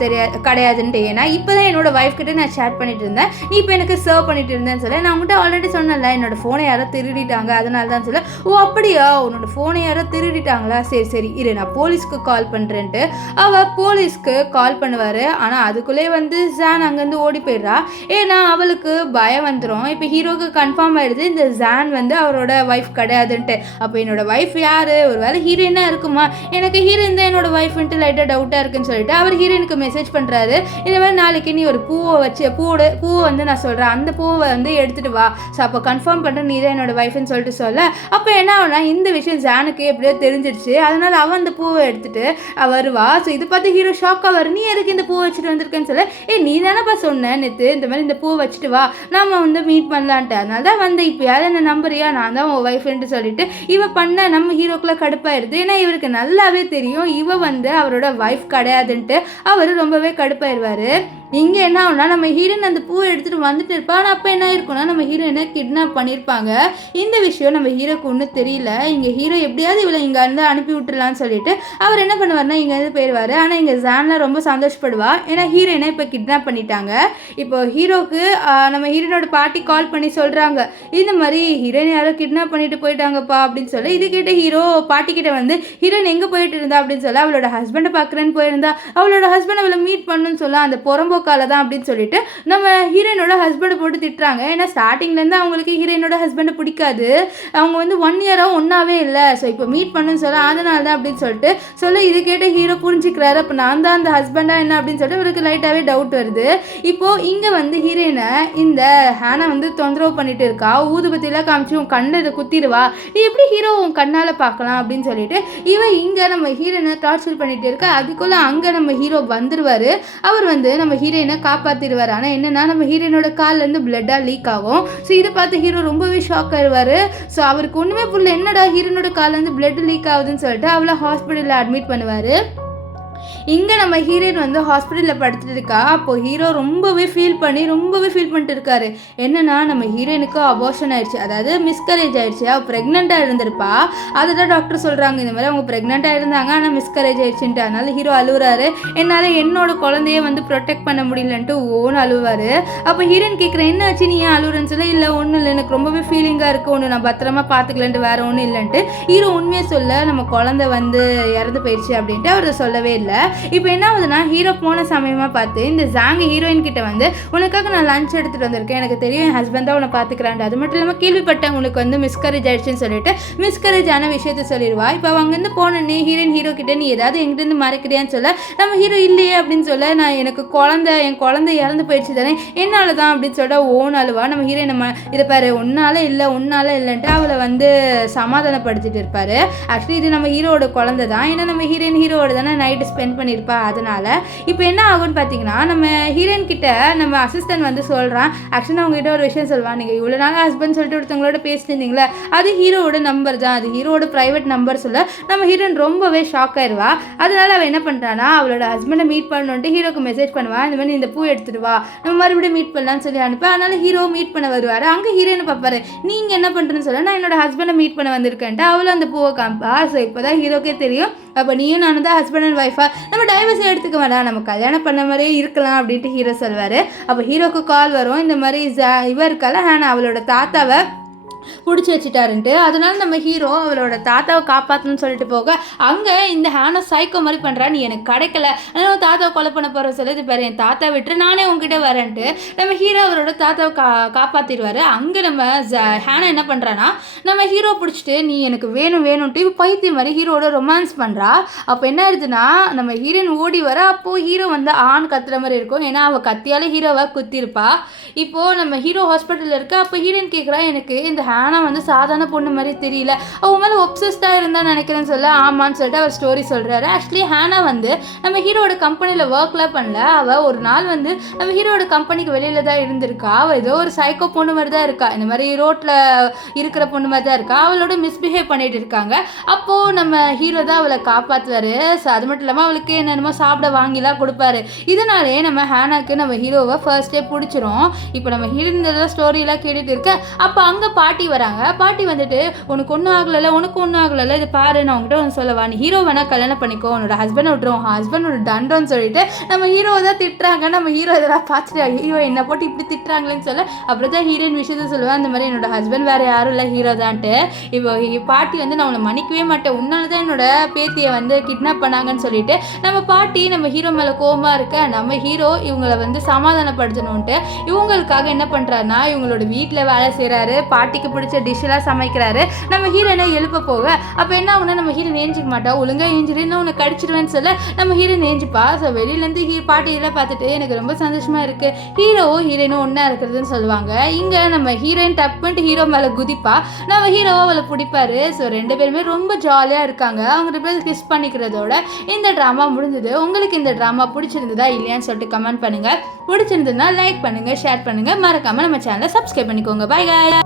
கிடையாதுன்ட்டு, ஏன்னா இப்போ தான் என்னோட ஒய்ஃப் கிட்டே நான் சேட் பண்ணிட்டு இருந்தேன், நீ இப்போ எனக்கு சர்வ் பண்ணிட்டு இருந்தேன்னு சொல்ல, நான் உங்கள்கிட்ட ஆல்ரெடி சொன்னல என்னோட ஃபோனை யாரோ திருடிட்டாங்க அதனால தான் சொல்ல, ஓ அப்படியா உன்னோட ஃபோனை யாரோ திருடிட்டாங்களா, சரி சரி இரு நான் போலீஸ்க்கு கால் பண்ணுறேன்ட்டு அவள் போலீஸ் கால் பண்ணுவார். ஆனால் அதுக்குள்ளே வந்து ஜான் அங்கேருந்து ஓடி போயிடுறா. ஏன்னா அவளுக்கு பயம் வந்துடும். இப்போ ஹீரோக்கு கன்ஃபார்ம் ஆகிடுது இந்த ஜான் வந்து அவரோட ஒய்ஃப் கிடையாதுன்ட்டு. அப்போ என்னோட ஒய்ஃப் யார், ஒரு வேளை ஹீரோயினாக இருக்குமா, எனக்கு ஹீரோயின் தான் என்னோட ஒய்ஃப்ன்ட்டு லைட்டாக டவுட்டாக இருக்குன்னு சொல்லிட்டு அவர் ஹீரோயினுக்கு மெசேஜ் பண்ணுறாரு. இந்த மாதிரி நாளைக்கு நீ ஒரு பூவை வச்சு பூவை வந்து நான் சொல்கிறேன் அந்த பூவை வந்து எடுத்துகிட்டு வா, ஸோ அப்போ கன்ஃபார்ம் பண்ணுறேன் நீ தான் என்னோட ஒய்ஃப்னு சொல்லிட்டு சொல்ல, அப்போ என்ன ஆகுனா இந்த விஷயம் ஜானுக்கு எப்படியோ தெரிஞ்சிருச்சு. அதனால் அவன் அந்த பூவை எடுத்துகிட்டு வருவா. ஸோ இது பார்த்து ஹீரோ ஷாக்காக வரும், நீ எதுக்கு இந்த பூ வச்சுட்டு வந்திருக்கேன்னு சொல்ல, நீ தானேப்பா சொன்ன நேற்று இந்த மாதிரி இந்த பூ வச்சுட்டு வா நாம வந்து மீட் பண்ணலான்ட்டு, அதனால தான் வந்து இப்போ யாரும் என்ன நம்புறியா, நான் தான் உன் ஒய்ஃப்ன்ட்டு சொல்லிட்டு இவ பண்ண நம்ம ஹீரோக்குள்ள கடுப்பாயிருது. ஏன்னா இவருக்கு நல்லாவே தெரியும் இவ வந்து அவரோட ஒய்ஃப் கிடையாதுன்ட்டு. அவர் ரொம்பவே கடுப்பாயிருவார். இங்கே என்ன ஆகுனா நம்ம ஹீரோயின் அந்த பூவை எடுத்துகிட்டு வந்துட்டு இருப்பா. ஆனால் அப்போ என்ன இருக்குன்னா நம்ம ஹீரோயினை கிட்னாப் பண்ணியிருப்பாங்க. இந்த விஷயம் நம்ம ஹீரோக்கு ஒன்றும் தெரியல. இங்கே ஹீரோ எப்படியாவது இவளை இங்கே வந்து அனுப்பி விட்டுலான்னு சொல்லிட்டு அவர் என்ன பண்ணுவார்னா இங்கேருந்து போயிடுவார். ஆனால் இங்கே ஜான்லாம் ரொம்ப சந்தோஷப்படுவா, ஏன்னா ஹீரோயினை இப்போ கிட்னாப் பண்ணிட்டாங்க. இப்போ ஹீரோக்கு நம்ம ஹீரோயினோட பாட்டி கால் பண்ணி சொல்கிறாங்க, இந்த மாதிரி ஹீரோயின் யாரோ கிட்னாப் பண்ணிட்டு போயிட்டாங்கப்பா அப்படின்னு சொல்லி. இது கேட்ட ஹீரோ பாட்டிக்கிட்ட வந்து ஹீரோயின் எங்கே போயிட்டு இருந்தா அப்படின்னு சொல்ல, அவளோட ஹஸ்பண்டை பார்க்குறேன்னு போயிருந்தா, அவளோட ஹஸ்பண்ட் அவளை மீட் பண்ணுன்னு சொல்ல, அந்த புறம்போக்கால தான் அப்படின்னு சொல்லிட்டு நம்ம ஹீரோயினோட ஹஸ்பண்டை போட்டு திட்டுறாங்க. ஏன்னா ஸ்டார்டிங்லேருந்து அவங்களுக்கு ஹீரோயினோட ஹஸ்பண்டை பிடிக்காது, அவங்க வந்து 1 இயராக ஒன்றாவே இல்லை, ஸோ இப்போ மீட் பண்ணுன்னு சொல்ல அதனால தான் அப்படின்னு சொல்லிட்டு சொல்ல. இது கேட்ட ஹீரோ புரிஞ்சுக்கிறாரு, அப்போ நான் தான் அந்த ஹஸ்பண்டாக என்ன அப்படின்னு சொல்லிட்டு இவருக்கு லைட்டாகவே டவுட் வருது. இப்போது இங்கே வந்து ஹீரோயினை இந்த ஹேனை வந்து தொந்தரவு பண்ணிட்டு இருக்கா, ஊதுபத்தியெல்லாம் காமிச்சு உன் கண்ணை இதை குத்திடுவா, நீ எப்படி ஹீரோ உன் கண்ணால் பார்க்கலாம் அப்படின்னு சொல்லிட்டு இவன் இங்கே நம்ம ஹீரோயினை டார்ச்சர் பண்ணிட்டு இருக்கா. அதுக்குள்ளே அங்கே நம்ம ஹீரோ வந்துடுவார். அவர் வந்து நம்ம ஹீரோயினை காப்பாற்றிடுவார். ஆனால் என்னென்னா நம்ம ஹீரோயினோட கால்லேருந்து பிளட்டாக லீக் ஆகும். ஸோ இதை பார்த்து ஹீரோ ரொம்பவே ஷாக் ஆயிடுவார். ஸோ அவருக்கு ஒன்றுமே புரியல, என்னடா ஹீரோயினோட கால்லேருந்து பிளட் லீக் ஆகுதுன்னு சொல்லிட்டு அவளை ஹாஸ்பிட்டலில் அட்மிட் பண்ணுவார். இங்கே நம்ம ஹீரோயின் வந்து ஹாஸ்பிட்டலில் படுத்துட்டு இருக்கா. அப்போது ஹீரோ ரொம்பவே ஃபீல் பண்ணிட்டு இருக்காரு. என்னென்னா நம்ம ஹீரோயினுக்கு அபார்ஷன் ஆயிடுச்சு, அதாவது மிஸ்கரேஜ் ஆயிடுச்சு, அவள் ப்ரெக்னெண்ட்டாக இருந்திருப்பா. அதை தான் டாக்டர் சொல்கிறாங்க, இந்த மாதிரி அவங்க ப்ரெக்னெண்ட்டாக இருந்தாங்க ஆனால் மிஸ்கரேஜ் ஆயிடுச்சுன்ட்டு. அதனால ஹீரோ அழுவுறாரு, என்னால் என்னோட குழந்தைய வந்து ப்ரொடெக்ட் பண்ண முடியலன்ட்டு ஓன்னு அழுவார். அப்போ ஹீரோயின் கேட்குறேன், என்ன ஆச்சு நீ ஏன் அழுவுறேன்னு சொல்ல, இல்லை ஒன்றும் இல்லை எனக்கு ரொம்பவே ஃபீலிங்காக இருக்குது, ஒன்று நான் பத்திரமா பார்த்துக்கலன்ட்டு வேறு ஒன்றும் இல்லைன்ட்டு ஹீரோ உண்மையை சொல்ல, நம்ம குழந்தை வந்து இறந்து போயிடுச்சு அப்படின்ட்டு அவர் சொல்லவே இல்லை. இப்போ என்ன ஆகுதுன்னா ஹீரோ போன சமயமாக பார்த்து இந்த ஜாங் ஹீரோயின் கிட்ட வந்து உனக்காக நான் லஞ்ச் எடுத்துகிட்டு வந்திருக்கேன், எனக்கு தெரியும் என் ஹஸ்பண்ட் தான் உன்னை பார்த்துக்கிறான், அது மட்டும் இல்லாமல் கேள்விப்பட்டேன் உனக்கு வந்து மிஸ்கரேஜ் ஆயிடுச்சுன்னு சொல்லிட்டு மிஸ்கரேஜ் ஆன விஷயத்த சொல்லிடுவா. இப்போ அவங்க வந்து போனே ஹீரோயின் ஹீரோ கிட்ட நீ ஏதாவது எங்கிட்டேருந்து மறைக்கிறியான்னு சொல்ல, நம்ம ஹீரோ இல்லையே அப்படின்னு சொல்ல, நான் எனக்கு என் குழந்தை இறந்து போயிடுச்சு தானே என்னால் தான் அப்படின்னு சொல்லிட்டு ஓன் அழுவா. நம்ம ஹீரோயின் நம்ம இதை பாரு ஒன்னால இல்லைன்ட்டு அவளை வந்து சமாதானப்படுத்திட்டு இருப்பாரு. ஆக்சுவலி இது நம்ம ஹீரோட குழந்தை தான், ஏன்னா நம்ம ஹீரோட தானே நைட்டு ஸ்பெண்ட் பண்ணியிருப்பா. அதனால இப்போ என்ன ஆகும்னு பார்த்தீங்கன்னா நம்ம ஹீரோயின் கிட்ட நம்ம அசிஸ்டன்ட் வந்து சொல்கிறான், ஆக்சுவலாக அவங்ககிட்ட ஒரு விஷயம் சொல்லுவான், நீங்கள் இவ்வளோ நாள் ஹஸ்பண்ட் சொல்லிட்டு ஒருத்தவங்களோட பேசிட்டு இருந்தீங்களே அது ஹீரோட நம்பர் தான், அது ஹீரோட ப்ரைவேட் நம்பர் சொல்ல நம்ம ஹீரோயின் ரொம்பவே ஷாக் ஆயிடுவா. அதனால அவள் என்ன பண்ணுறான்னா அவளோட ஹஸ்பண்டை மீட் பண்ணணுன்ட்டு ஹீரோக்கு மெசேஜ் பண்ணுவான், இந்த மாதிரி இந்த பூ எடுத்துட்டு வா நம்ம மறுபடியும் மீட் பண்ணலான்னு சொல்லி அனுப்ப. அதனால ஹீரோ மீட் பண்ண வருவார். அங்கே ஹீரோயினை பார்ப்பாரு, நீங்கள் என்ன பண்ணுறேன்னு சொல்ல, நான் என்னோட ஹஸ்பண்டை மீட் பண்ண வந்திருக்கேன்ட்டு அவளும் அந்த பூவை காமிப்பா. ஸோ இப்போ தான் ஹீரோக்கே தெரியும், அப்போ நீயும் நானும் தான் ஹஸ்பண்ட் அண்ட் ஒய்ஃபா, நம்ம டைவர்ஸை எடுத்துக்க வேண்டாம், நம்ம கல்யாணம் பண்ண மாதிரியே இருக்கலாம் அப்படின்ட்டு ஹீரோ சொல்வார். அப்போ ஹீரோக்கு கால் வரும், இந்த மாதிரி இவர் இருக்கால ஹேனா அவளோட தாத்தாவை பிடிச்சி வச்சுட்டாருன்ட்டு. அதனால நம்ம ஹீரோ அவளோட தாத்தாவை காப்பாற்றணும்னு சொல்லிட்டு போக அங்கே இந்த ஹேனை சைக்கோ மாதிரி பண்ணுறா, நீ எனக்கு கிடைக்கல அதனால தாத்தாவை கொலை பண்ண போகிற சொல்லிட்டு பாரு என் தாத்தா விட்டு நானே உங்ககிட்ட வரேன்ட்டு நம்ம ஹீரோ அவரோட தாத்தாவை காப்பாற்றிடுவார். அங்கே நம்ம ஹேனை என்ன பண்ணுறான்னா நம்ம ஹீரோ பிடிச்சிட்டு நீ எனக்கு வேணும்ன்ட்டு இப்போ பைத்தியம் மாதிரி ஹீரோட ரொமான்ஸ் பண்ணுறா. அப்போ என்ன ஆயிடுதுன்னா நம்ம ஹீரோயின் ஓடி வர, அப்போது ஹீரோ வந்து ஆண் கத்துற மாதிரி இருக்கும், ஏன்னா அவள் கத்தியால் ஹீரோவை குத்திருப்பா. இப்போது நம்ம ஹீரோ ஹாஸ்பிட்டலில் இருக்க. அப்போ ஹீரோயின் கேட்குறா, எனக்கு இந்த ஹேனா வந்து சாதாரண பொண்ணு மாதிரி தெரியல, அவன் மேலே ஒப்சஸ்டாக இருந்தான்னு நினைக்கிறேன்னு சொல்ல ஆமான்னு சொல்லிட்டு அவர் ஸ்டோரி சொல்கிறாரு. ஆக்சுவலி ஹேனா வந்து நம்ம ஹீரோட கம்பெனியில் ஒர்க்லாம் பண்ணல. அவள் ஒரு நாள் வந்து நம்ம ஹீரோட கம்பெனிக்கு வெளியில் தான் இருந்திருக்கா. அவள் ஏதோ ஒரு சைக்கோ பொண்ணு மாதிரி தான் இருக்கா, இந்த மாதிரி ரோட்டில் இருக்கிற பொண்ணு மாதிரி தான் இருக்கா. அவளோட மிஸ்பிஹேவ் பண்ணிட்டு இருக்காங்க. அப்போது நம்ம ஹீரோ தான் அவளை காப்பாற்றுவார். ஸோ அது மட்டும் இல்லாமல் அவளுக்கு என்னென்னமோ சாப்பிட வாங்கிலாம் கொடுப்பாரு. இதனாலே நம்ம ஹேனாக்கு நம்ம ஹீரோவை ஃபர்ஸ்டே பிடிச்சிரும். இப்போ நம்ம ஹீரோயின் ஸ்டோரியெல்லாம் கேட்டுட்டு இருக்க அப்போ அங்கே பாட்டி வராங்க. பாட்டி வந்துட்டு உனக்கு ஒன்றும் ஆகலை, உனக்கு ஒன்றும் ஆகலை, இது பாரு நான் உங்ககிட்ட ஒன்று சொல்லவா, நீ ஹீரோ வேணால் கல்யாணம் பண்ணிக்கோ, உன்னோட ஹஸ்பண்ட் விட்டுரும், ஹஸ்பண்ட் ஒரு தண்டம்னு சொல்லிட்டு நம்ம ஹீரோவை தான் திட்டுறாங்க. நம்ம ஹீரோ இதெல்லாம் பார்த்துட்டு ஹீரோ என்ன போட்டு இப்படி திட்டுறாங்களேன்னு சொல்ல அப்புறம் தான் ஹீரோயின் விஷயத்த சொல்லுவேன், அந்த மாதிரி என்னோட ஹஸ்பண்ட் வேறு யாரும் இல்லை ஹீரோ தான்ட்டு. இப்போ பாட்டி வந்து நான் உன்னை மன்னிக்கவே மாட்டேன், உன்னால தான் என்னோட பேத்தியை வந்து கிட்னாப் பண்ணாங்கன்னு சொல்லிட்டு நம்ம பாட்டி நம்ம ஹீரோ மேலே கோபமாக இருக்க நம்ம ஹீரோ இவங்களை வந்து சமாதானப்படுத்தணுன்ட்டு இவங்களுக்காக என்ன பண்ணுறாருன்னா இவங்களோட வீட்டில் வேலை செய்கிறாரு, பாட்டிக்கு பிடிச்ச டிஷ்ஷெல்லாம் சமைக்கிறாரு. நம்ம ஹீரோனை எழுப்ப போக அப்போ என்ன ஆகுனா நம்ம ஹீரோ ஏஞ்சிக்க மாட்டா, ஒழுங்காக ஏஞ்சிருன்னு உன்னை கடிச்சிடுவேன்னு சொல்ல நம்ம ஹீரோ ஏஞ்சிப்பா. ஸோ வெளியிலேருந்து பாட்டி இதெல்லாம் பார்த்துட்டு எனக்கு ரொம்ப சந்தோஷமாக இருக்குது, ஹீரோவும் ஹீரோயினும் ஒன்றா இருக்கிறதுன்னு சொல்லுவாங்க. இங்கே நம்ம ஹீரோயின் டப்புன்ட்டு ஹீரோ மேலே குதிப்பா, நம்ம ஹீரோவை அவளை பிடிப்பாரு. ஸோ ரெண்டு பேருமே ரொம்ப ஜாலியாக இருக்காங்க. அவங்க ரெண்டு பேரும் கிஸ் பண்ணிக்கிறதோட இந்த ட்ராமா முடிஞ்சது. உங்களுக்கு இந்த ட்ராமா பிடிச்சிருந்ததா இல்லையான்னு சொல்லிட்டு கமெண்ட் பண்ணுங்கள். பிடிச்சிருந்ததுன்னா லைக் பண்ணுங்கள், ஷேர் பண்ணுங்கள், மறக்காமல் நம்ம சேனலை சப்ஸ்கிரைப் பண்ணிக்கோங்க. By guys.